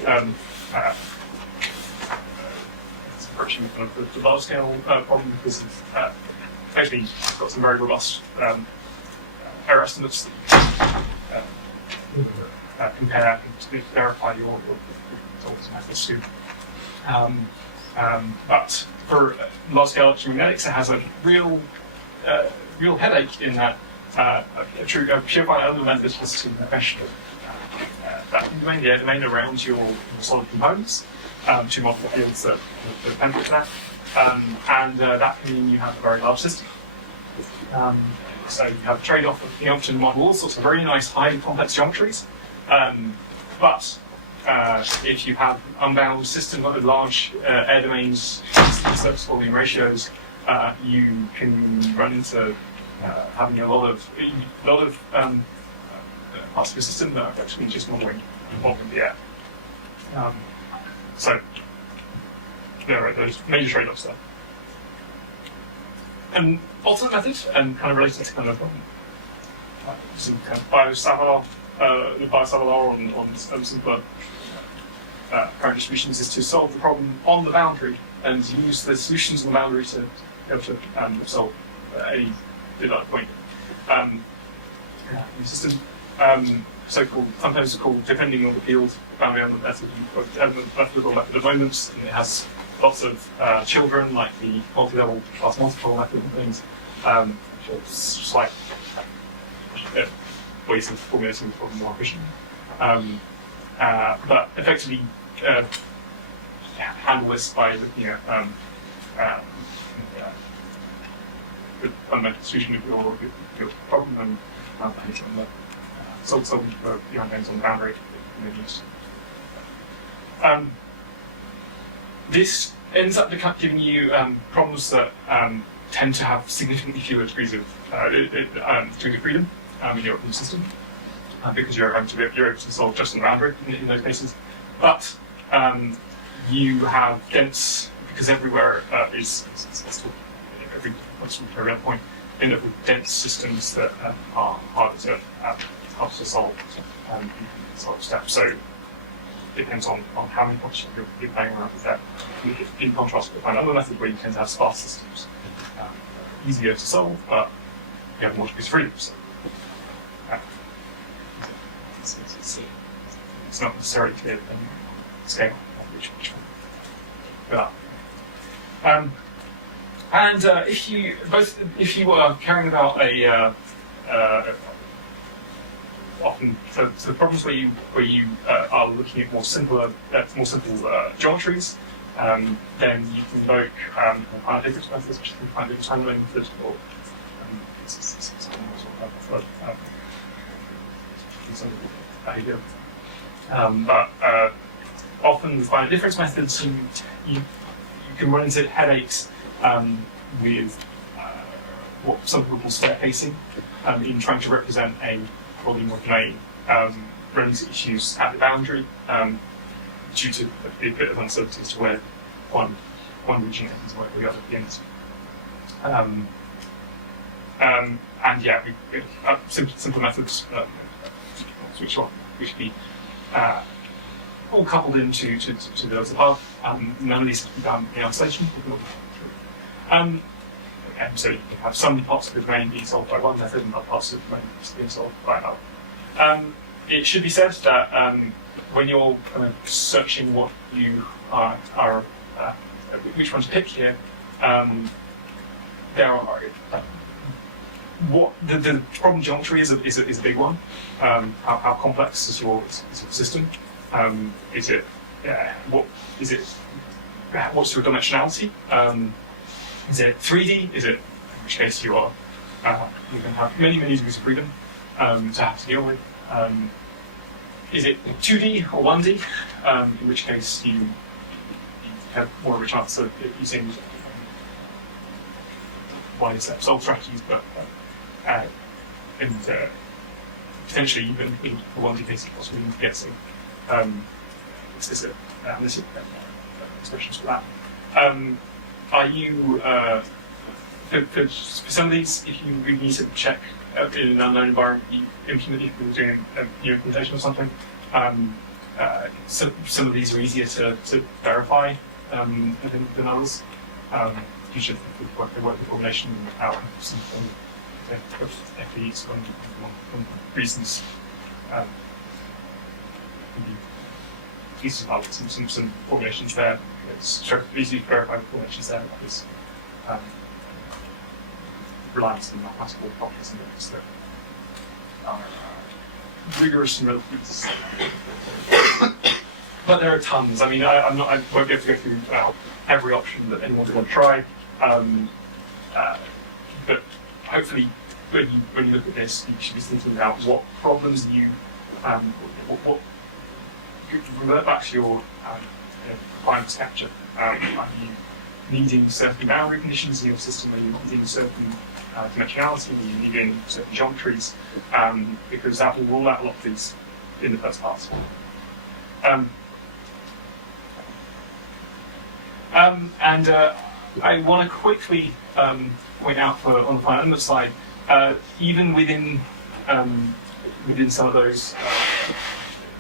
it's approaching kind of the large scale problem, because of actually you've got some very robust error estimates that compare and verify your results methods too. But for large scale electromagnetics, it has a real headache in that a pure finite element method is to mesh that mainly a domain around your solid components, two multiple fields that depend on that, and that can mean you have a very large system. So you have a trade-off of being able to model all sorts of very nice, highly complex geometries, but if you have unbound system with large air domains, surface volume ratios, you can run into having a lot of parts of your system that are actually just modeling the air. So there are those major trade-offs there. An alternate method, and kind of related to kind of some kind of Bio-Savart on simpler current distributions, is to solve the problem on the boundary and use the solutions on the boundary to be able to solve any desired point in the system. So-called, sometimes called, depending on the field, boundary element method, method or method of moments, and it has lots of children, like the multi-level class multiple method and things, slight ways of formulating the problem more efficiently. But effectively, handle this by looking at the fundamental solution of your problem and solving for the unknowns on the boundary. This ends up giving you problems that tend to have significantly fewer degrees of freedom in your system, because you're able to solve just on the boundary in those cases. But you have dense, because everywhere is every constant event point, end up with dense systems that are harder to solve steps. So it depends on how many functions you're playing around with that. In contrast with another method where you tend to have sparse systems, easier to solve, but you have more degrees of freedom. So, it's not necessarily clear depending on scale of which one. And if you are caring about often the problems where you are looking at more simple geometries, then you can invoke finite difference methods, which is the finite difference handling method, or behavior. But often with finite difference methods, you can run into headaches with what some people call staircasing in trying to represent a volume or domain, running into issues at the boundary due to a bit of uncertainty as to where one region ends and where the other begins. And yeah, simple methods which should be all coupled into to those above. None of these can be done in isolation. And so you can have some parts of the domain being solved by one method and other parts of the domain being solved by another. It should be said that when you're kind of searching what you are which one to pick here, there are the problem geometry is a big one. How complex is your system? Is it what's your dimensionality? Is it 3D? Is it, in which case you are you can have many degrees of freedom to have to deal with. Is it 2D or 1D? In which case you have more of a chance of using wide set solve strategies, but and potentially even in 1D cases possibly guessing explicit analytic expressions for that. Are you for some of these, if you really need to check in an unknown environment, you implement if you're doing a new implementation or something. Some of these are easier to verify than others. You should work the formulation out some FEs on reasons. Easy to develop some formulations there. It's easy to verify the formulations there because reliance on mathematical properties and things that are rigorous and relative. But there are tons. I mean, I won't be able to go through every option that anyone's going to try. But hopefully, when you look at this, you should be thinking about what problems you revert back to your requirements capture. Are you needing certain boundary conditions in your system? Are you needing certain dimensionality? Are you needing certain geometries? Because that will rule out a lot of these in the first pass. And I want to quickly point out on the finite element side, even within some of those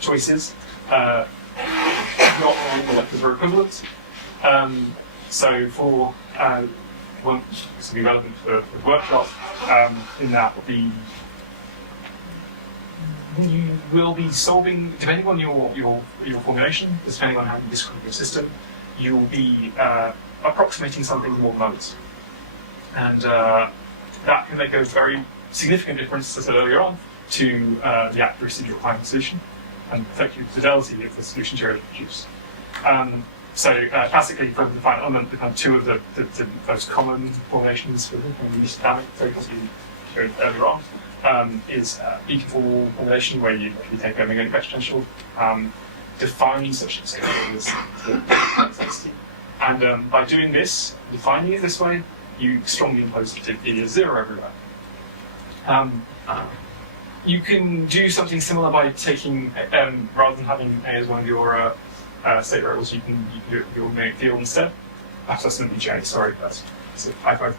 choices, not all molecules are equivalent. So for one, this will be relevant for the workshop, in that you will be solving, depending on your formulation, depending on how you describe your system, you will be approximating something more modes. And that can make a very significant difference, as I said earlier on, to the accuracy of your final solution and effectively the fidelity of the solutions you're able to produce. So classically, for the finite element, the kind of two of the most common formulations for the least dynamic focus you showed earlier on is B-conformal formulation, where you take omega exponential, define such a scale as the and by doing this, defining it this way, you strongly impose it to be a zero everywhere. You can do something similar by taking, rather than having A as one of your state variables, you can do your magnetic field instead. That's going to be J, sorry, that's a typo.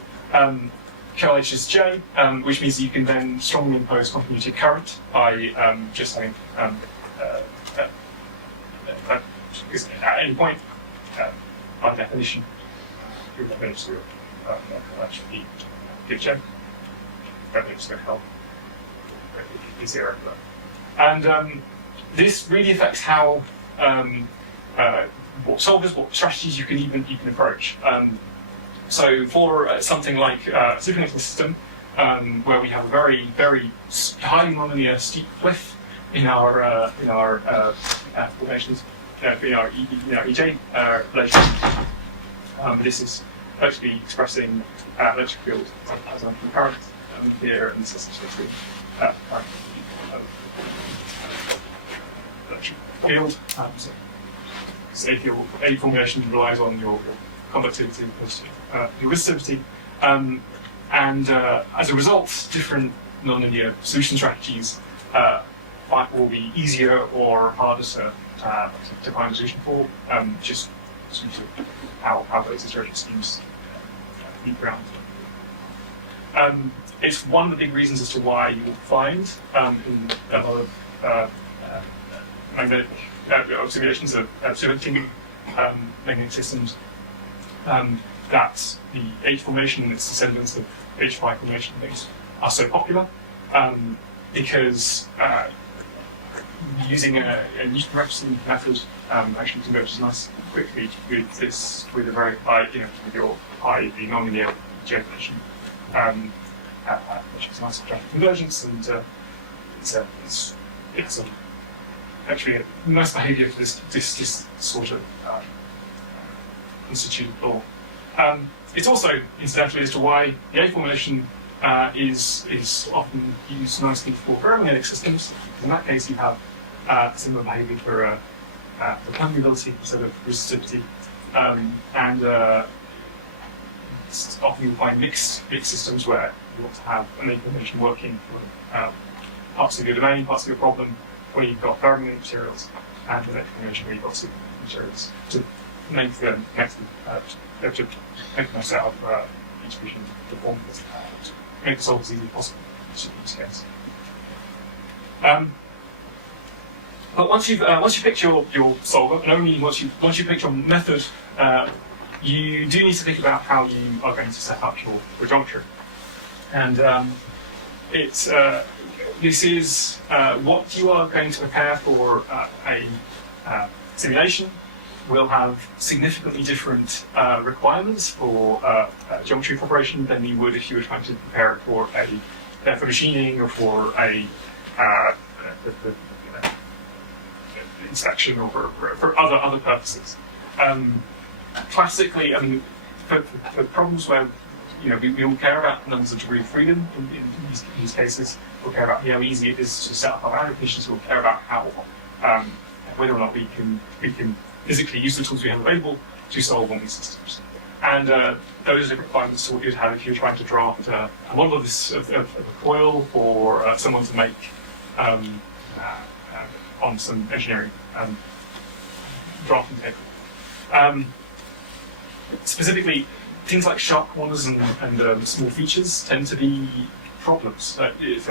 Curl H is J, which means you can then strongly impose continuity of current by just having, because at any point, by definition, your reference to actually give J. Reference to help is zero. And this really affects how what solvers, what strategies you can even approach. So for something like a superconducting system, where we have a very highly nonlinear steep cliff in our formations, in our EJ relations, this is actually expressing electric field as a current here, and this is essentially current electric field. A formulation relies on your conductivity, your resistivity, and as a result, different nonlinear solution strategies will be easier or harder to find a solution for, just due to how those iteration schemes move around. It's one of the big reasons as to why you will find in a lot of magnetic simulations of simulating magnetic systems that the H formation and its descendants of H5 formation things are so popular because using a Newton-Raphson method actually converges nice quickly with a very high, with your high the nonlinear generation, which is nice traffic convergence, and it's actually a nice behaviour for this sort of instituted law. It's also, incidentally, as to why the A formulation is often used nicely for ferromagnetic systems. In that case, you have similar behaviour for permeability instead of resistivity, and often you find mixed systems where you want to have an A formulation working for parts of your domain, parts of your problem, where you've got ferromagnetic materials, and an A formulation where you've got super materials to make them to make the most out of distribution performance, to make the solve as easy as possible in this case. But once you've picked your solver, and only once you picked your method, you do need to think about how you are going to set up your geometry. And this is what you are going to prepare for a simulation will have significantly different requirements for geometry preparation than you would if you were trying to prepare it for machining or for a inspection or for other purposes. Classically, I mean, for problems where we all care about numbers of degree of freedom in these cases, we'll care about how easy it is to set up our applications, we'll care about how whether or not we can physically use the tools we have available to solve on these systems. And those are the requirements to what you'd have if you're trying to draft a model of a coil for someone to make on some engineering drafting paper. Specifically, things like sharp corners and small features tend to be problems for these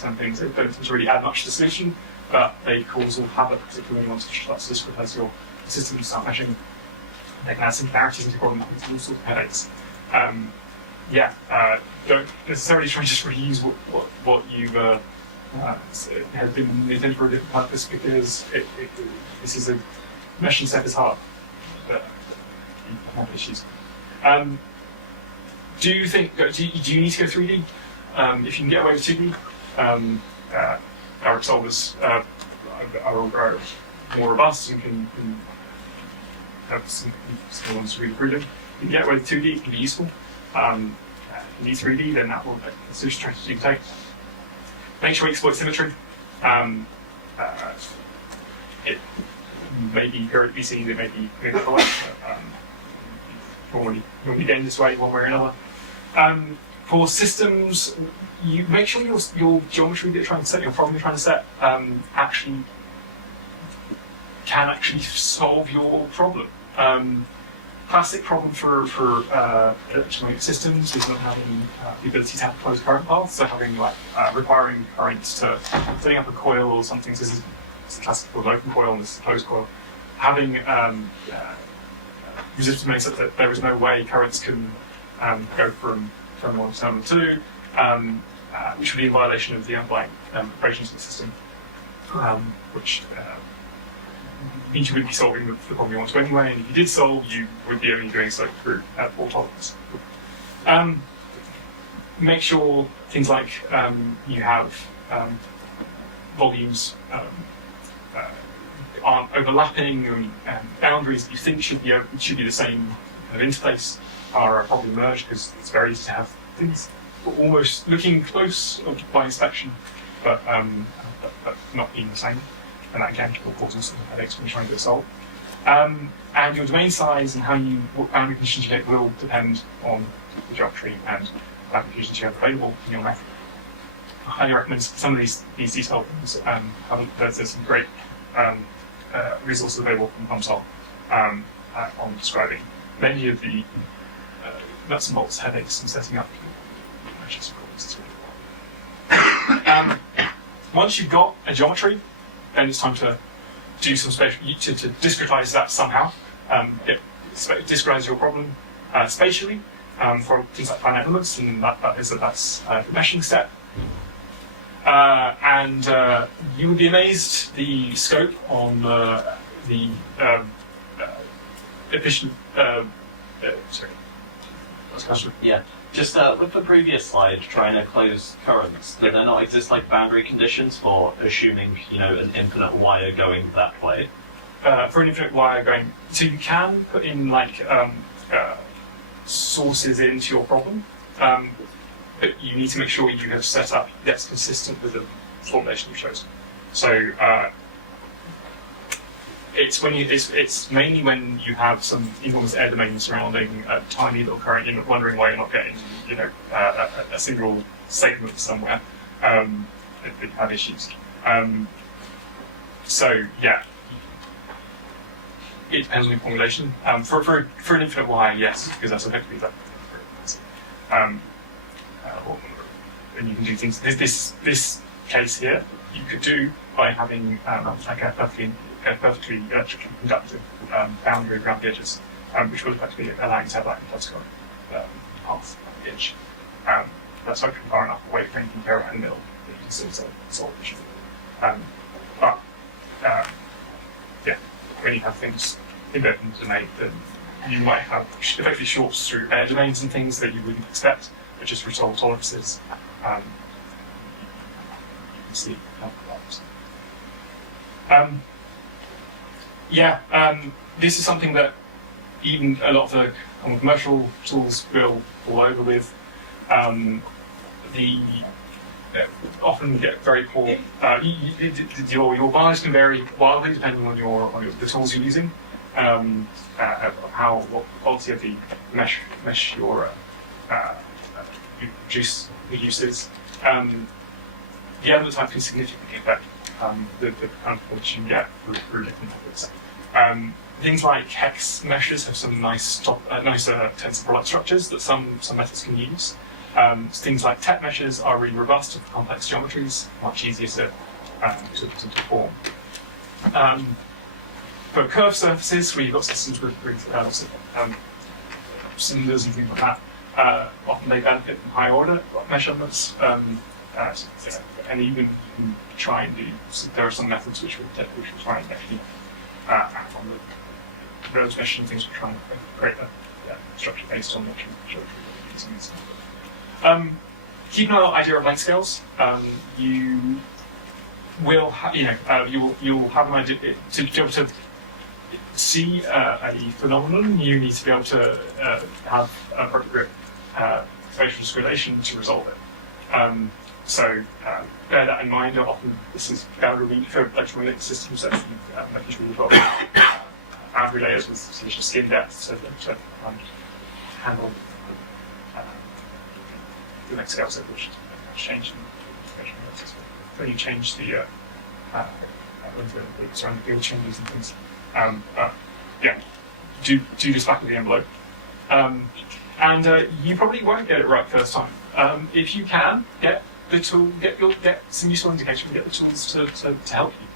kind of things. They don't tend to really add much to the solution, but they cause all havoc, particularly when you want to start to discretize your system and start measuring. They can add similarities into problems and all sorts of headaches. Don't necessarily try to just reuse what you've has been intended for a different purpose, because this is a meshing set is hard. But you have issues. Do you need to go 3D? If you can get away with 2D, our solvers are more robust and can have some ones really freedom. If you can get away with 2D, it can be useful. If you need 3D, then that will be a solution strategy you can take. Make sure you exploit symmetry. It may be periodically seen, it may be correct, but normally gain this way one way or another. For systems, you make sure your geometry that you're trying to set, your problem you're trying to set, can actually solve your problem. Classic problem for electromagnetic systems is not having the ability to have closed current paths, so having requiring currents to setting up a coil or something. So this is a classic called open coil and this is a closed coil. Having resistors made such that there is no way currents can go from terminal 1 to terminal 2, which would be in violation of the underlying operations of the system, which means you wouldn't be solving the problem you want to anyway, and if you did solve, you would be only doing so through fault tolerance. Make sure things like you have volumes aren't overlapping, and boundaries that you think should be the same kind of interface are probably merged, because it's very easy to have things almost looking close by inspection, but not being the same. And that again will cause some headaches when you're trying to solve. And your domain size and what boundary conditions you take will depend on the geometry and boundary conditions you have available in your method. I highly recommend some of these detailed things. There's some great resources available from COMSOL on describing many of the nuts and bolts headaches in setting up matches problems as well. Once you've got a geometry, then it's time to do some to discretize that somehow. Discretize your problem spatially for things like finite elements, and that's the meshing step. And you would be amazed the scope on the efficient. Sorry. What's the question? Yeah. Just with the previous slide, trying to close currents, do there not exist like boundary conditions for assuming, an infinite wire going that way? For an infinite wire going, so you can put in sources into your problem, but you need to make sure you have set up that's consistent with the formulation you've chosen. So it's mainly when you have some enormous air domain surrounding a tiny little current, you're wondering why you're not getting, a single segment somewhere, that you have issues. So yeah, it depends on your formulation. For an infinite wire, yes, because that's effectively that. And you can do things. This case here, you could do by having a perfectly conductive boundary around the edges, which will effectively allow you to have that complex current path at the edge. That's hopefully far enough away from anything around in the middle that you can still solve the issue. But when you have things in the domain, then you might have effectively shorts through air domains and things that you wouldn't expect, but just resolve tolerances. You can see how that works. This is something that even a lot of the commercial tools will fall over with. Often get very poor. Your bars can vary wildly depending on the tools you're using, what quality of the mesh you uses. The element type can significantly affect the kind of quality you get through different methods. Things like hex meshes have some nice tensor product structures that some methods can use. Things like TET meshes are really robust for complex geometries, much easier to perform. For curved surfaces, where you've got systems with lots of cylinders and things like that, often they benefit from high order mesh elements. And even you can try and do. So there are some methods which will try and actually act on those meshes and things. Will try and create a structure based on mesh using. Keep an eye on idea of length scales. You will you'll have an idea to be able to see a phenomenon. You need to be able to have appropriate spatial discrimination to resolve it. So bear that in mind. Often this is boundary for electromagnetic systems, that making sure you've got boundary layers with sufficient skin depth so that handle the next scale set, which change when you change the surrounding field changes and things. Do this back of the envelope. And you probably won't get it right first time. If you can, get the tool, get some useful indication, get the tools to help you.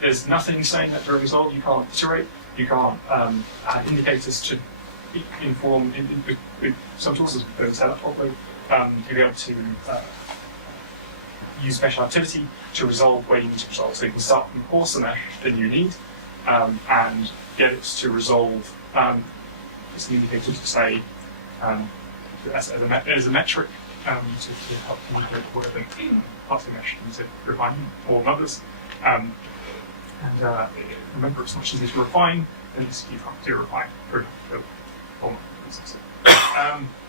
There's nothing saying that during result you can't iterate, you can't add indicators to inform with some tools that are set up properly, to be able to use special activity to resolve where you need to resolve. So you can start from coarser mesh than you need, and get it to resolve as an indicator to say as a metric to help monitor whatever parts of the mesh you need to refine or others. Remember, it's much easier to refine than you have to refine for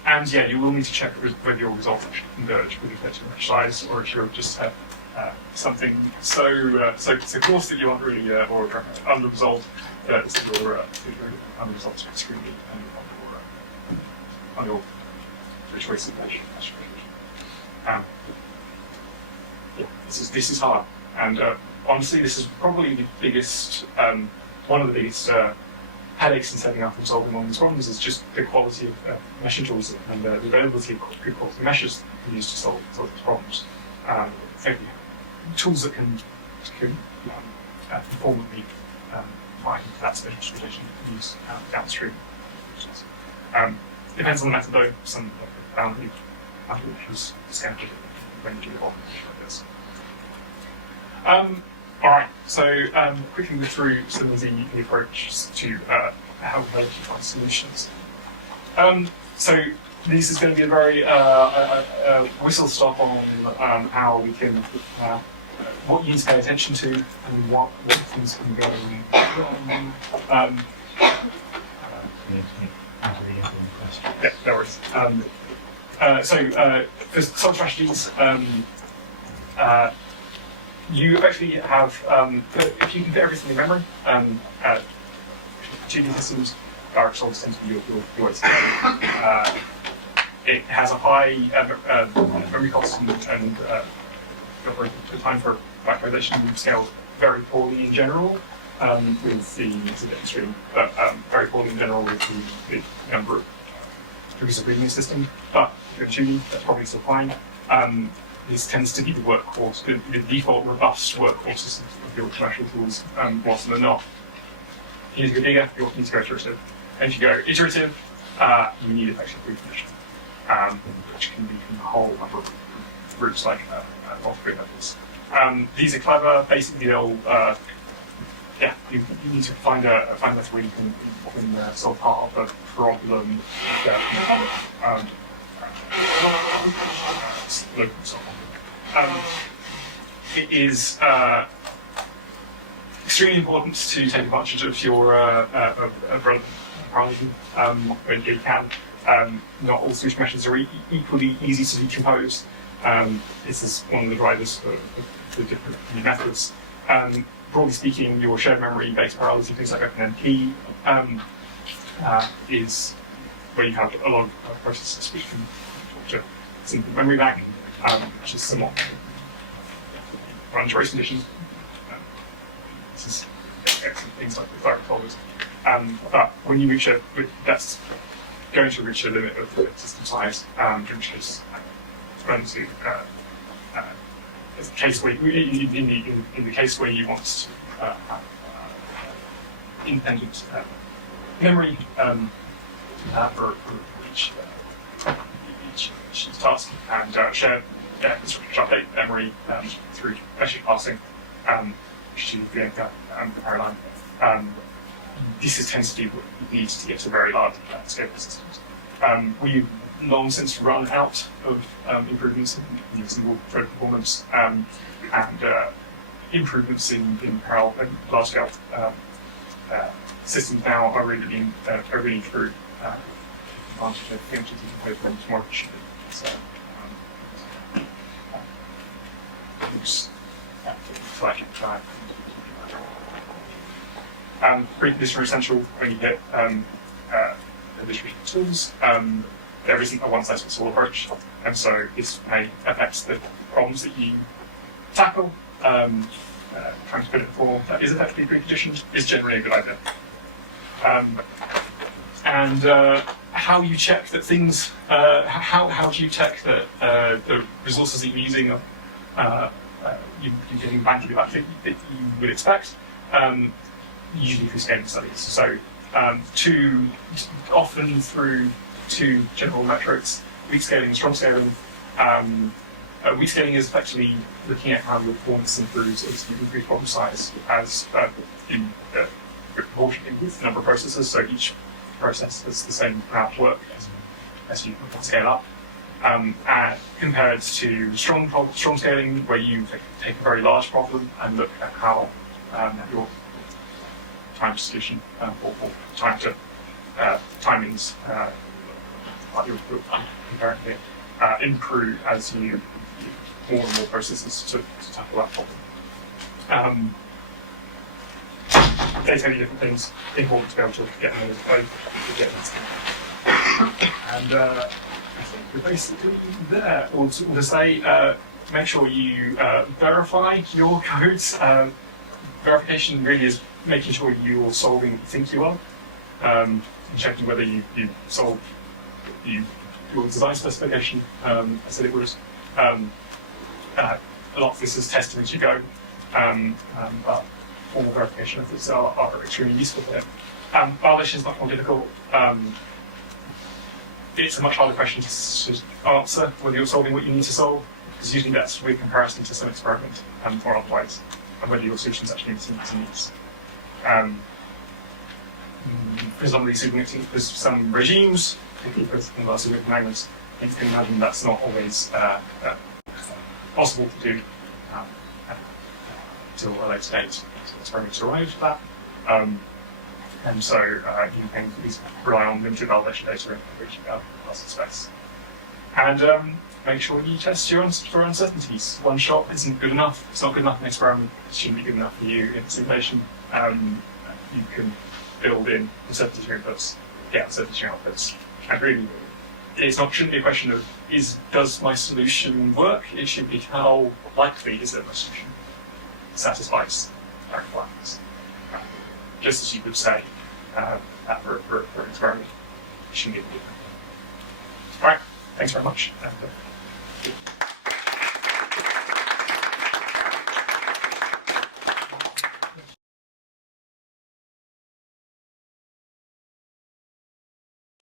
and you will need to check whether your results actually converge with respect to mesh size, or if you're just something so coarse that you aren't really or unresolved that your unresolved extremely on your choice of mesh. Yeah, this is hard, and honestly, this is probably the biggest one of the biggest headaches in setting up and solving all these problems is just the quality of meshing tools and the availability of good quality meshes you can use to solve these problems. Tools that can performantly find that specification you can use downstream. Depends on the method though. Some boundary meshes scattered when you do the like this. Alright, so quickly go through some of the approaches to how we find solutions. So this is going to be a very whistle stop on how we can, what you need to pay attention to and what things can go wrong. Yeah, no worries. So for some strategies, you actually have, if you can fit everything in memory, 2D systems, direct solves tend to be your way to go. It has a high memory cost and the time for factorization scales very poorly in general with the bit extreme, but very poorly in general with the number of degrees of freedom in the system. But if you're 2D, that's probably still fine. This tends to be the workhorse, the default robust workhorses of your commercial tools, whilst they're not. You need to go bigger, you need to go iterative. And if you go iterative, you need effective preconditioning, which can be from a whole number of groups like multiple levels. These are clever. Basically, they'll you need to find a method where you can solve part of a problem. It is extremely important to take advantage of your relevant parameter when you can. Not all solution meshes are equally easy to decompose. This is one of the drivers for the different methods. Broadly speaking, your shared memory-based parallels, things like OpenMP, is where you have a lot of processes which can talk to simple memory bank, which is somewhat run choice conditions. This is excellent things like the direct folders. But when you reach that's going to reach a limit of the system size, which is going to the case where in the case where you want to have independent memory for each task and share infrastructure update memory through meshing passing to the paradigm. This tends to be what you need to get to very large scale systems. We've long since run out of improvements in single thread performance and improvements in parallel and large scale systems now are really being through advantage of things you can play more efficiently. So, preconditions are essential when you get distribution tools. There isn't a one-size-fits-all approach, and so this may affect the problems that you tackle. Trying to put it in a form that is effectively preconditioned is generally a good idea. And how you check that things, how do you check that the resources that you're using are you're getting back to that you would expect? Usually through scaling studies. So often through two general metrics: weak scaling and strong scaling. Weak scaling is effectively looking at how your performance improves as you increase problem size as in proportion with the number of processes. So each process has the same amount of work as you scale up. Compared to strong scaling, where you take a very large problem and look at how your time to solution or time to timings like you're comparing here improve as you more and more processes to tackle that problem. They tell you different things, important to be able to get them both. And I think we're basically there. Or to say, make sure you verify your codes. Verification really is making sure you're solving what you think you are. Checking whether you solve your design specification as it was. A lot of this is testing as you go, but formal verification methods are extremely useful for it. Validation is much more difficult. It's a much harder question to answer whether you're solving what you need to solve, because usually that's with comparison to some experiment or otherwise, and whether your solutions actually meet some needs. For some of these there's some regimes, particularly for the significant magnets, you can imagine that's not always possible to do until a later date. Experiments arrive at that. And so you can at least rely on limited validation data in reaching out across the space. And make sure you test for uncertainties. One shot isn't good enough. It's not good enough in an experiment. It shouldn't be good enough for you in simulation. You can build in uncertainty inputs, get uncertainty outputs. And really, shouldn't be a question of does my solution work? It should be how likely is that my solution satisfies our requirements. Just as you would say for an experiment, it shouldn't be a good thing. All right, thanks very much.